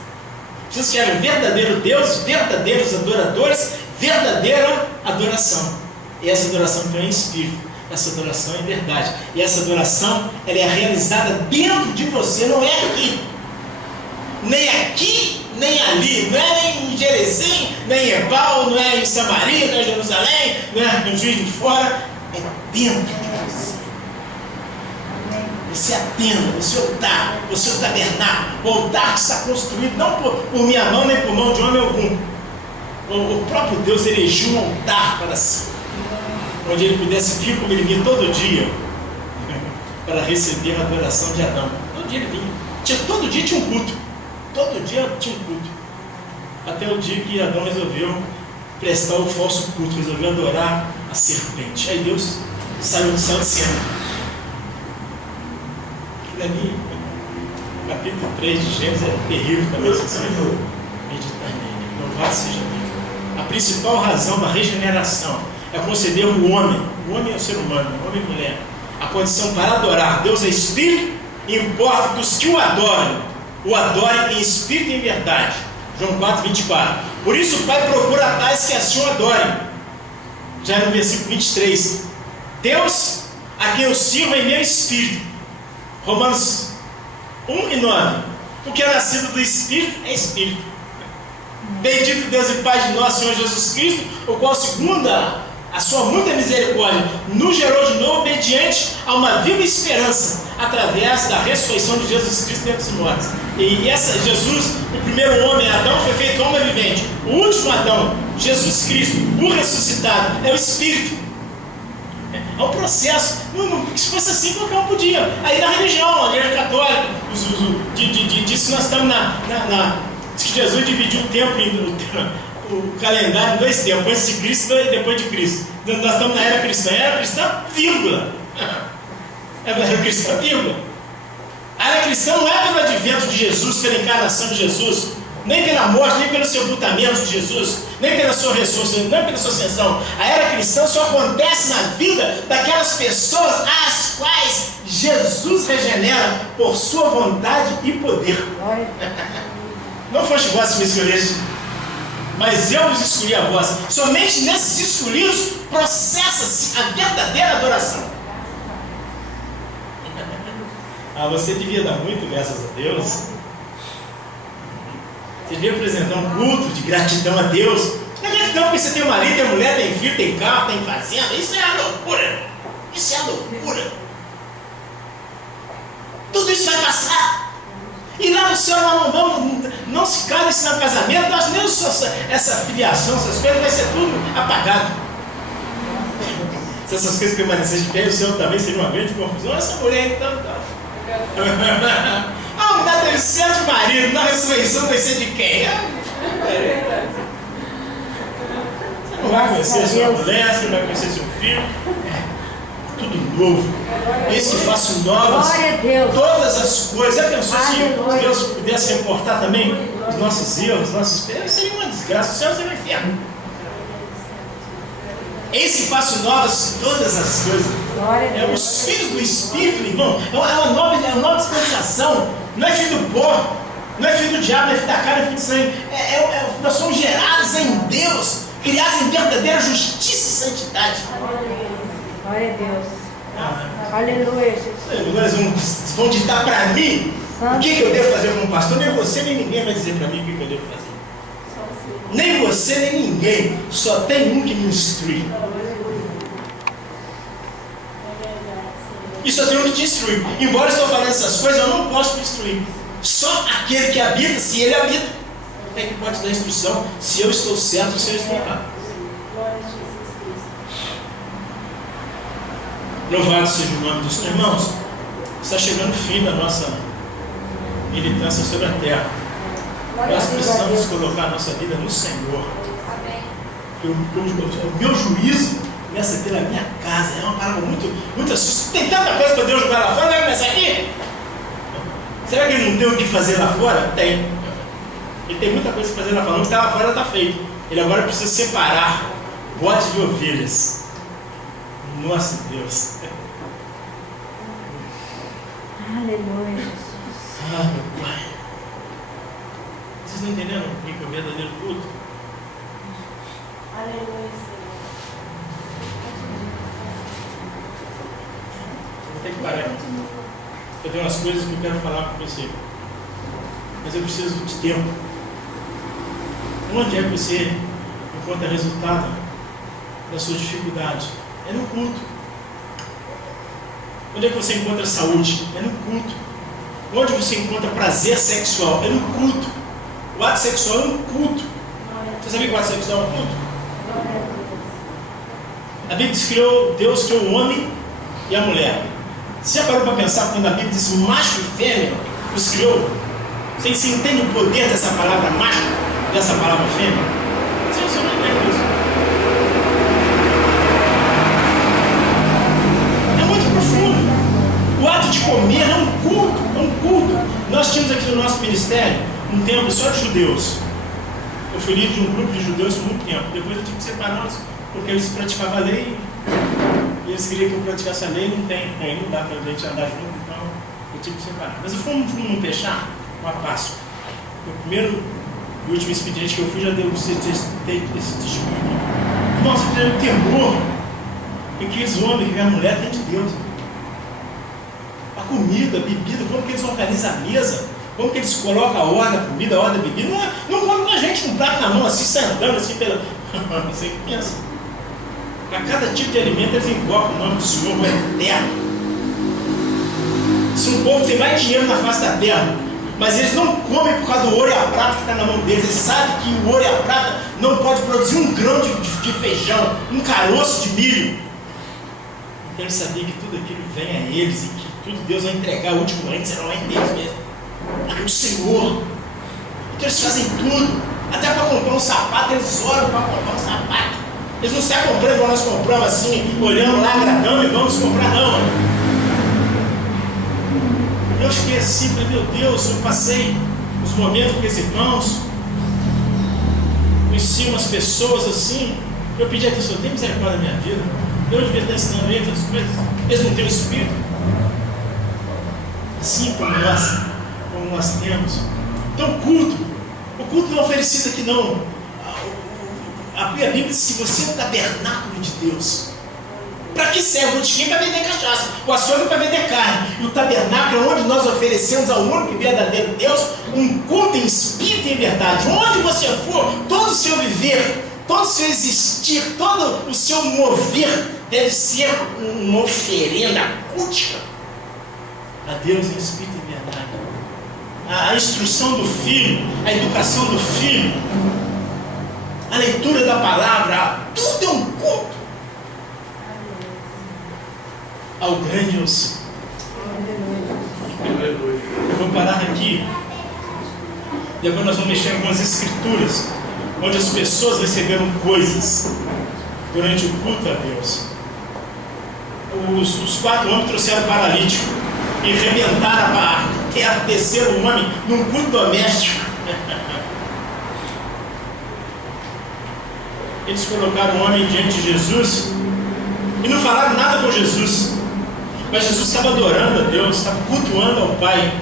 Vocês querem verdadeiro Deus, verdadeiros adoradores, verdadeira adoração. E essa adoração que é em espírito, essa adoração é em verdade. E essa adoração, ela é realizada dentro de você, não é aqui. Nem aqui, nem ali. Não é nem em Jerezim, nem em Ebal, não é em Samaria, não é em Jerusalém, não é no Juiz de Fora. É dentro de você. Você é a tenda, você é o altar, você é o tabernáculo. O altar que está construído não por minha mão, nem por mão de homem algum. O próprio Deus erigiu um altar para si, onde ele pudesse vir como ele vinha todo dia, para receber a adoração de Adão. Todo dia ele vinha. Todo dia tinha um culto. Todo dia tinha um culto. Até o dia que Adão resolveu prestar o falso culto, resolveu adorar a serpente. Aí Deus saiu de cena. Aquilo ali, capítulo 3 de Gênesis, é terrível também, se você meditar nele. Louvado seja Deus. A principal razão da regeneração é conceder ao homem é o ser humano, homem e mulher, a condição para adorar. Deus é Espírito e importa que os que o adorem em Espírito e em verdade. João 4:24. Por isso o Pai procura tais que assim o adorem. Já no versículo 23. Deus, a quem eu sirvo em meu Espírito. Romanos 1:9. O que é nascido do Espírito é Espírito. Bendito Deus e Pai de nosso Senhor Jesus Cristo, o qual, segundo A sua muita misericórdia nos gerou de novo mediante a uma viva esperança através da ressurreição de Jesus Cristo dentre os mortos. E Jesus, o primeiro homem, Adão, foi feito homem vivente. O último Adão, Jesus Cristo, o ressuscitado, é o Espírito. É um processo. Se fosse assim, qualquer um podia. Aí na religião, a igreja católica, diz que nós estamos diz que Jesus dividiu o tempo o calendário em 2 tempos, antes de Cristo e depois de Cristo. Nós estamos na era cristã. A era cristã, vírgula. A era cristã, vírgula. A era cristã não é pelo advento de Jesus, pela encarnação de Jesus, nem pela morte, nem pelo sepultamento de Jesus, nem pela sua ressurreição, nem pela sua ascensão. A era cristã só acontece na vida daquelas pessoas às quais Jesus regenera por sua vontade e poder. Não foste vós que me escolheste, mas eu vos escolhi a vós. Somente nesses escolhidos processa-se a verdadeira adoração. Você devia dar muito graças a Deus. Você devia apresentar um culto de gratidão a Deus. Não é gratidão porque você tem um marido, tem mulher, tem filho, tem carro, tem fazenda. Isso é a loucura. Isso é a loucura. Tudo isso vai passar. E lá no céu nós não se casa ensinar casamento, nós nem essa filiação, essas coisas, vai ser tudo apagado. Se essas coisas permanecerem de pé, o céu também seria uma grande confusão. Essa mulher então. Não teve certo marido, na ressurreição vai ser de quem? Você não vai conhecer sua mulher, você não vai conhecer seu filho. Tudo novo. Eis que faço novas todas as coisas. Já pensou se Deus pudesse reportar também os nossos erros, nossos pecados? Seria uma desgraça, o céu seria um inferno. Eis que faço novas todas as coisas. Os filhos do Espírito, irmão, é uma nova dispensação. Não é filho do pó, não é filho do diabo, não é filho da carne, não é filho do sangue. Nós somos gerados em Deus, criados em verdadeira justiça e santidade. Glória a Deus. Aleluia, Jesus. Vocês vão ditar para mim o que eu devo fazer como pastor. Nem você, nem ninguém vai dizer para mim o que eu devo fazer. Nem você, nem ninguém. Só tem um que me instrui. E só tem um que te instrui. Embora eu estou falando essas coisas, eu não posso te instruir. Só aquele que habita, se ele habita, é que pode dar instrução. Se eu estou certo, se eu estou errado. Louvado seja o nome do Senhor. Irmãos, está chegando o fim da nossa militância sobre a terra. Nós precisamos colocar a nossa vida no Senhor. O meu juízo começa pela minha casa. É uma palavra muito assustadora. Tem tanta coisa para Deus jogar lá fora, vai começar aqui? Será que ele não tem o que fazer lá fora? Tem. Ele tem muita coisa para fazer lá fora. O que está lá fora está feito. Ele agora precisa separar bote de ovelhas. Nossa Deus. Aleluia, Jesus. Meu Pai. Vocês não entenderam o que é o verdadeiro culto? Aleluia, Senhor. Vou ter que parar. Eu tenho umas coisas que eu quero falar com você. Mas eu preciso de tempo. Onde é que você encontra resultado da sua dificuldade? É no culto. Onde é que você encontra saúde? É no culto. Onde você encontra prazer sexual? É no culto. O ato sexual é um culto. Você sabia que o ato sexual é um culto? A Bíblia diz que Deus criou o homem e a mulher. Você já parou para pensar quando a Bíblia diz macho e fêmea os criou? Você entende o poder dessa palavra macho, dessa palavra fêmea? Você não entende isso. O ato de comer é um culto, é um culto. Nós tínhamos aqui no nosso ministério um templo só de judeus. Eu fui líder de um grupo de judeus por muito tempo. Depois eu tive que separá-los, porque eles praticavam a lei e eles queriam que eu praticasse a lei, não tem. Aí não dá para a gente andar junto, então eu tive que separar. Mas eu fui num Peixá, uma Páscoa. O primeiro e último expediente que eu fui já deu esse testemunho. Nossa, eu tenho temor em que os homens e a mulher têm de Deus. A comida, a bebida, como que eles organizam a mesa, como que eles colocam a ordem da comida, a ordem da bebida. Não come com a gente com um prato na mão, assim, sai andando, assim, pela... Não sei o que pensa. A cada tipo de alimento eles invocam o nome do Senhor, o eterno. Se um povo tem mais dinheiro na face da terra, mas eles não comem por causa do ouro e a prata que está na mão deles, eles sabem que o ouro e a prata não pode produzir um grão de feijão, um caroço de milho. Então eles sabiam que tudo aquilo vem a eles e que tudo Deus vai entregar, o último reino será o reino deles mesmo. Porque o Senhor. Então eles fazem tudo, até para comprar um sapato, eles oram para comprar um sapato. Eles não saem comprando igual nós compramos assim, olhando lá, agradando e vamos comprar, não. Eu fiquei assim, falei, meu Deus, eu passei os momentos com esses irmãos, conheci umas pessoas assim, eu pedi a Deus, tem misericórdia da minha vida, eu devia estar ensinando eles as coisas, eles não têm o Espírito, assim como nós temos. Então o culto não é oferecido aqui não. A Bíblia diz que você é o tabernáculo de Deus. Para que serve o botequim? Para vender cachaça, o açougue para vender carne, e o tabernáculo é onde nós oferecemos ao único e verdadeiro Deus um culto em espírito e em verdade. Onde você for, todo o seu viver, todo o seu existir, todo o seu mover deve ser uma oferenda cultica a Deus em espírito e em verdade. A instrução do filho, a educação do filho, a leitura da palavra, tudo é um culto ao grande eu sou. Eu vou parar aqui. Depois nós vamos mexer em algumas escrituras onde as pessoas receberam coisas durante o culto a Deus. Os 4 homens trouxeram paralítico e arrebentaram a terra, desceram o homem num culto doméstico. Eles colocaram o homem diante de Jesus e não falaram nada com Jesus. Mas Jesus estava adorando a Deus, estava cultuando ao Pai,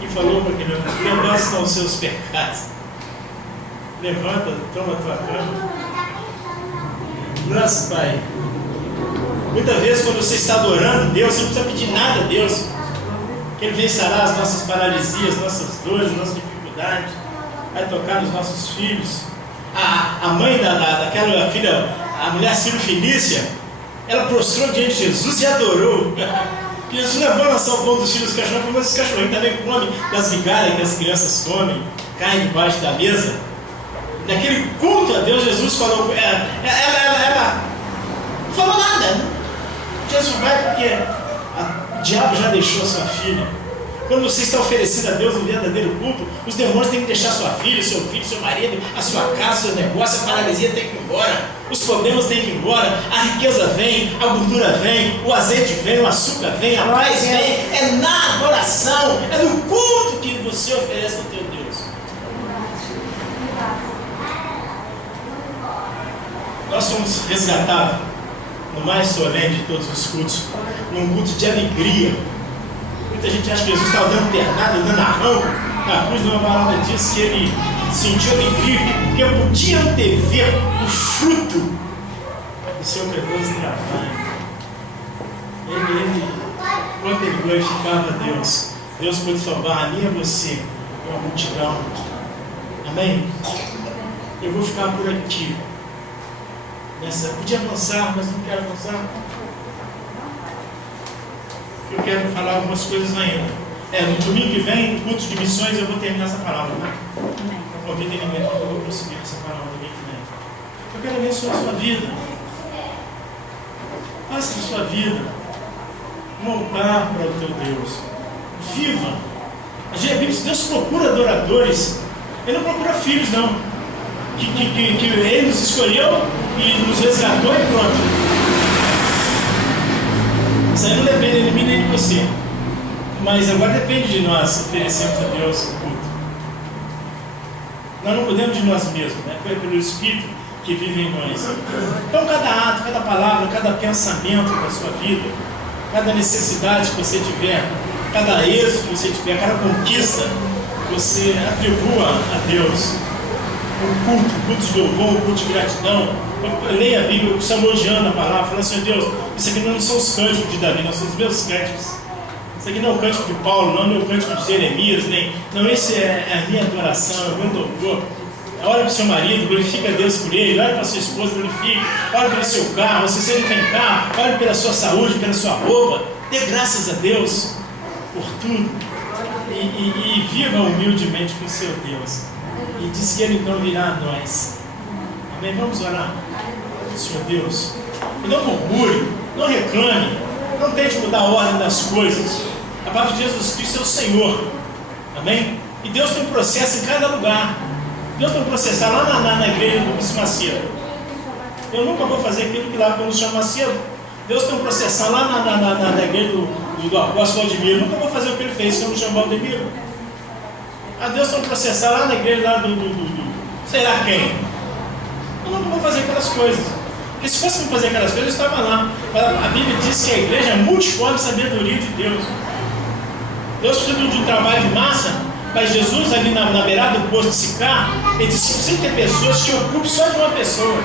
e falou para aquele homem: lembrança estão os seus pecados, levanta, toma a tua cama. Nossa, Pai, muitas vezes quando você está adorando Deus, você não precisa pedir nada a Deus, que Ele vem sarar as nossas paralisias, nossas dores, nossas dificuldades, vai tocar nos nossos filhos. A mãe daquela filha, a mulher Sírio-Fenícia, ela prostrou diante de Jesus e adorou. Jesus não é bom lançar o pão dos filhos dos cachorros, mas os cachorrinhos também comem das migalhas que as crianças comem, caem debaixo da mesa. Naquele culto a Deus, Jesus falou, ela não falou nada. Jesus vai porque o diabo já deixou a sua filha. Quando você está oferecendo a Deus um verdadeiro culto, os demônios têm que deixar sua filha, seu filho, seu marido, a sua casa, seu negócio, a paralisia tem que ir embora, os problemas têm que ir embora, a riqueza vem, a gordura vem, o azeite vem, o açúcar vem, a paz vem. É na adoração, é no culto que você oferece ao teu Deus. Nós somos resgatados no mais solene de todos os cultos, num culto de alegria. Muita gente acha que Jesus estava dando pernada, dando arranco na cruz. Numa palavra diz que ele sentiu alegria, porque podiam ter ver o fruto do seu penoso trabalho. Quando ele glorificava a Deus, Deus pôde salvar a mim e a você, uma multidão. Amém? Eu vou ficar por aqui. Podia avançar, mas não quero avançar. Eu quero falar algumas coisas ainda. No domingo que vem, culto de missões, eu vou terminar essa palavra, né? Não convido ninguém, eu vou prosseguir essa palavra domingo que vem. Eu quero abençoar a sua vida. Faça a sua vida um altar para o teu Deus. Viva. A Bíblia diz que Deus procura adoradores. Ele não procura filhos, não. Que Ele nos escolheu e nos resgatou e pronto. Isso aí não depende de mim nem de você. Mas agora depende de nós oferecermos a Deus o culto. Nós não podemos de nós mesmos, né? Foi pelo Espírito que vive em nós. Então cada ato, cada palavra, cada pensamento da sua vida, cada necessidade que você tiver, cada êxito que você tiver, cada conquista, você atribua a Deus o culto de louvor, o culto de gratidão. Leia a Bíblia, elogiando a palavra, falando assim: Deus, isso aqui não são os cânticos de Davi, não são os meus cânticos. Isso aqui não é o cântico de Paulo, não é o cântico de Jeremias, nem. Não, esse é a minha adoração, é o meu louvor. Olha para o seu marido, glorifica a Deus por ele. Olha para a sua esposa, glorifica. Olha pelo seu carro, se você não tem carro, olha pela sua saúde, pela sua roupa. Dê graças a Deus por tudo. E viva humildemente com o seu Deus. E diz que Ele não virá a nós. Amém? Vamos orar. Senhor Deus, e não murmure, não reclame, não tente mudar a ordem das coisas. A palavra de Jesus Cristo é o Senhor. Amém? E Deus tem um processo em cada lugar. Deus tem um processo lá na igreja do Bispo Macedo. Eu nunca vou fazer aquilo que lá pelo chama Macedo. Deus tem um processo lá na igreja do apóstolo Valdemiro. Eu nunca vou fazer o que ele fez, que eu não chamo Valdemiro. Deus tem um processo lá na igreja lá sei lá quem. Eu nunca vou fazer aquelas coisas. Porque se fosse fazer aquelas coisas, eu estava lá. A Bíblia diz que a igreja é multiforme sabedoria de Deus. Deus precisa de um trabalho de massa, mas Jesus ali na beirada do poço de Sicar, ele disse que precisa ter pessoas que ocupem só de uma pessoa.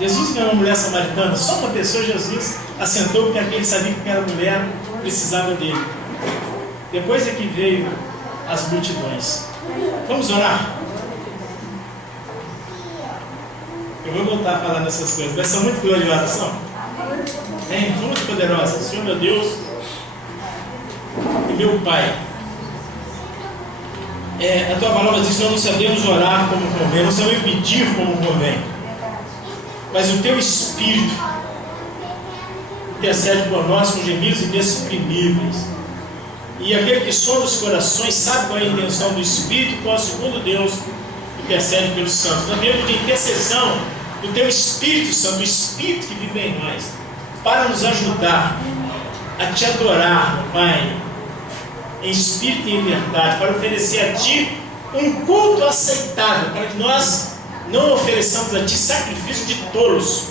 Jesus não é uma mulher samaritana, só uma pessoa Jesus assentou porque aquele sabia que aquela mulher precisava dele. Depois é que veio as multidões. Vamos orar? Eu vou voltar a falar dessas coisas, mas são muito gloriosas, são? Muito poderosas. Senhor meu Deus e meu Pai, a Tua palavra diz que nós não sabemos orar como convém, não sabemos pedir como convém, mas o Teu Espírito intercede por nós com gemidos inexprimíveis. E aquele que sonda os corações sabe qual é a intenção do Espírito, qual é o segundo Deus que intercede pelos santos. Nós temos de intercessão do Teu Espírito Santo, do Espírito que vive em nós, para nos ajudar a Te adorar, Pai, em espírito e em verdade, para oferecer a Ti um culto aceitável, para que nós não ofereçamos a Ti sacrifício de tolos,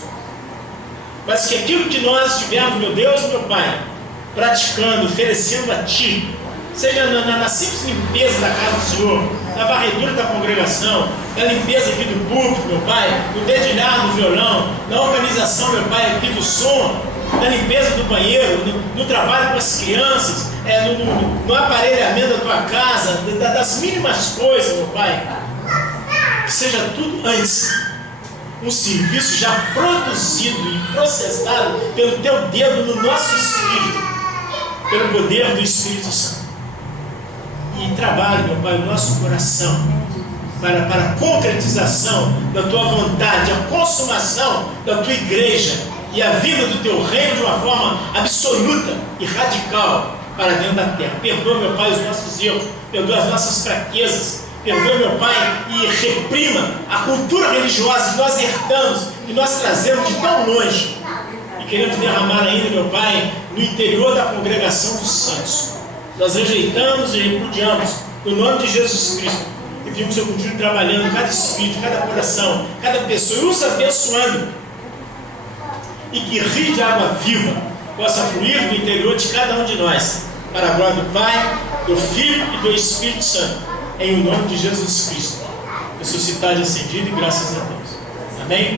mas que aquilo que nós estivermos, meu Deus e meu Pai, praticando, oferecendo a Ti, seja na simples limpeza da casa do Senhor, na varredura da congregação, na limpeza aqui do púlpito, meu Pai, no dedilhar do violão, na organização, meu Pai, aqui do som, na limpeza do banheiro, no trabalho com as crianças, no aparelhamento da Tua casa, das mínimas coisas, meu Pai, que seja tudo antes um serviço já produzido e processado pelo Teu dedo no nosso espírito, pelo poder do Espírito Santo. E trabalhe, meu Pai, o nosso coração para a concretização da Tua vontade, a consumação da Tua igreja e a vida do Teu reino de uma forma absoluta e radical para dentro da terra. Perdoa, meu Pai, os nossos erros, perdoa as nossas fraquezas, perdoa, meu Pai, e reprima a cultura religiosa que nós herdamos, que nós trazemos de tão longe e queremos derramar ainda, meu Pai, no interior da congregação dos santos. Nós rejeitamos e repudiamos no nome de Jesus Cristo e pedimos que o Senhor continue trabalhando em cada espírito, cada coração, cada pessoa, e nos abençoando, e que rio de água viva possa fluir do interior de cada um de nós, para a glória do Pai, do Filho e do Espírito Santo, em o nome de Jesus Cristo, ressuscitado e ascendido, e graças a Deus. Amém?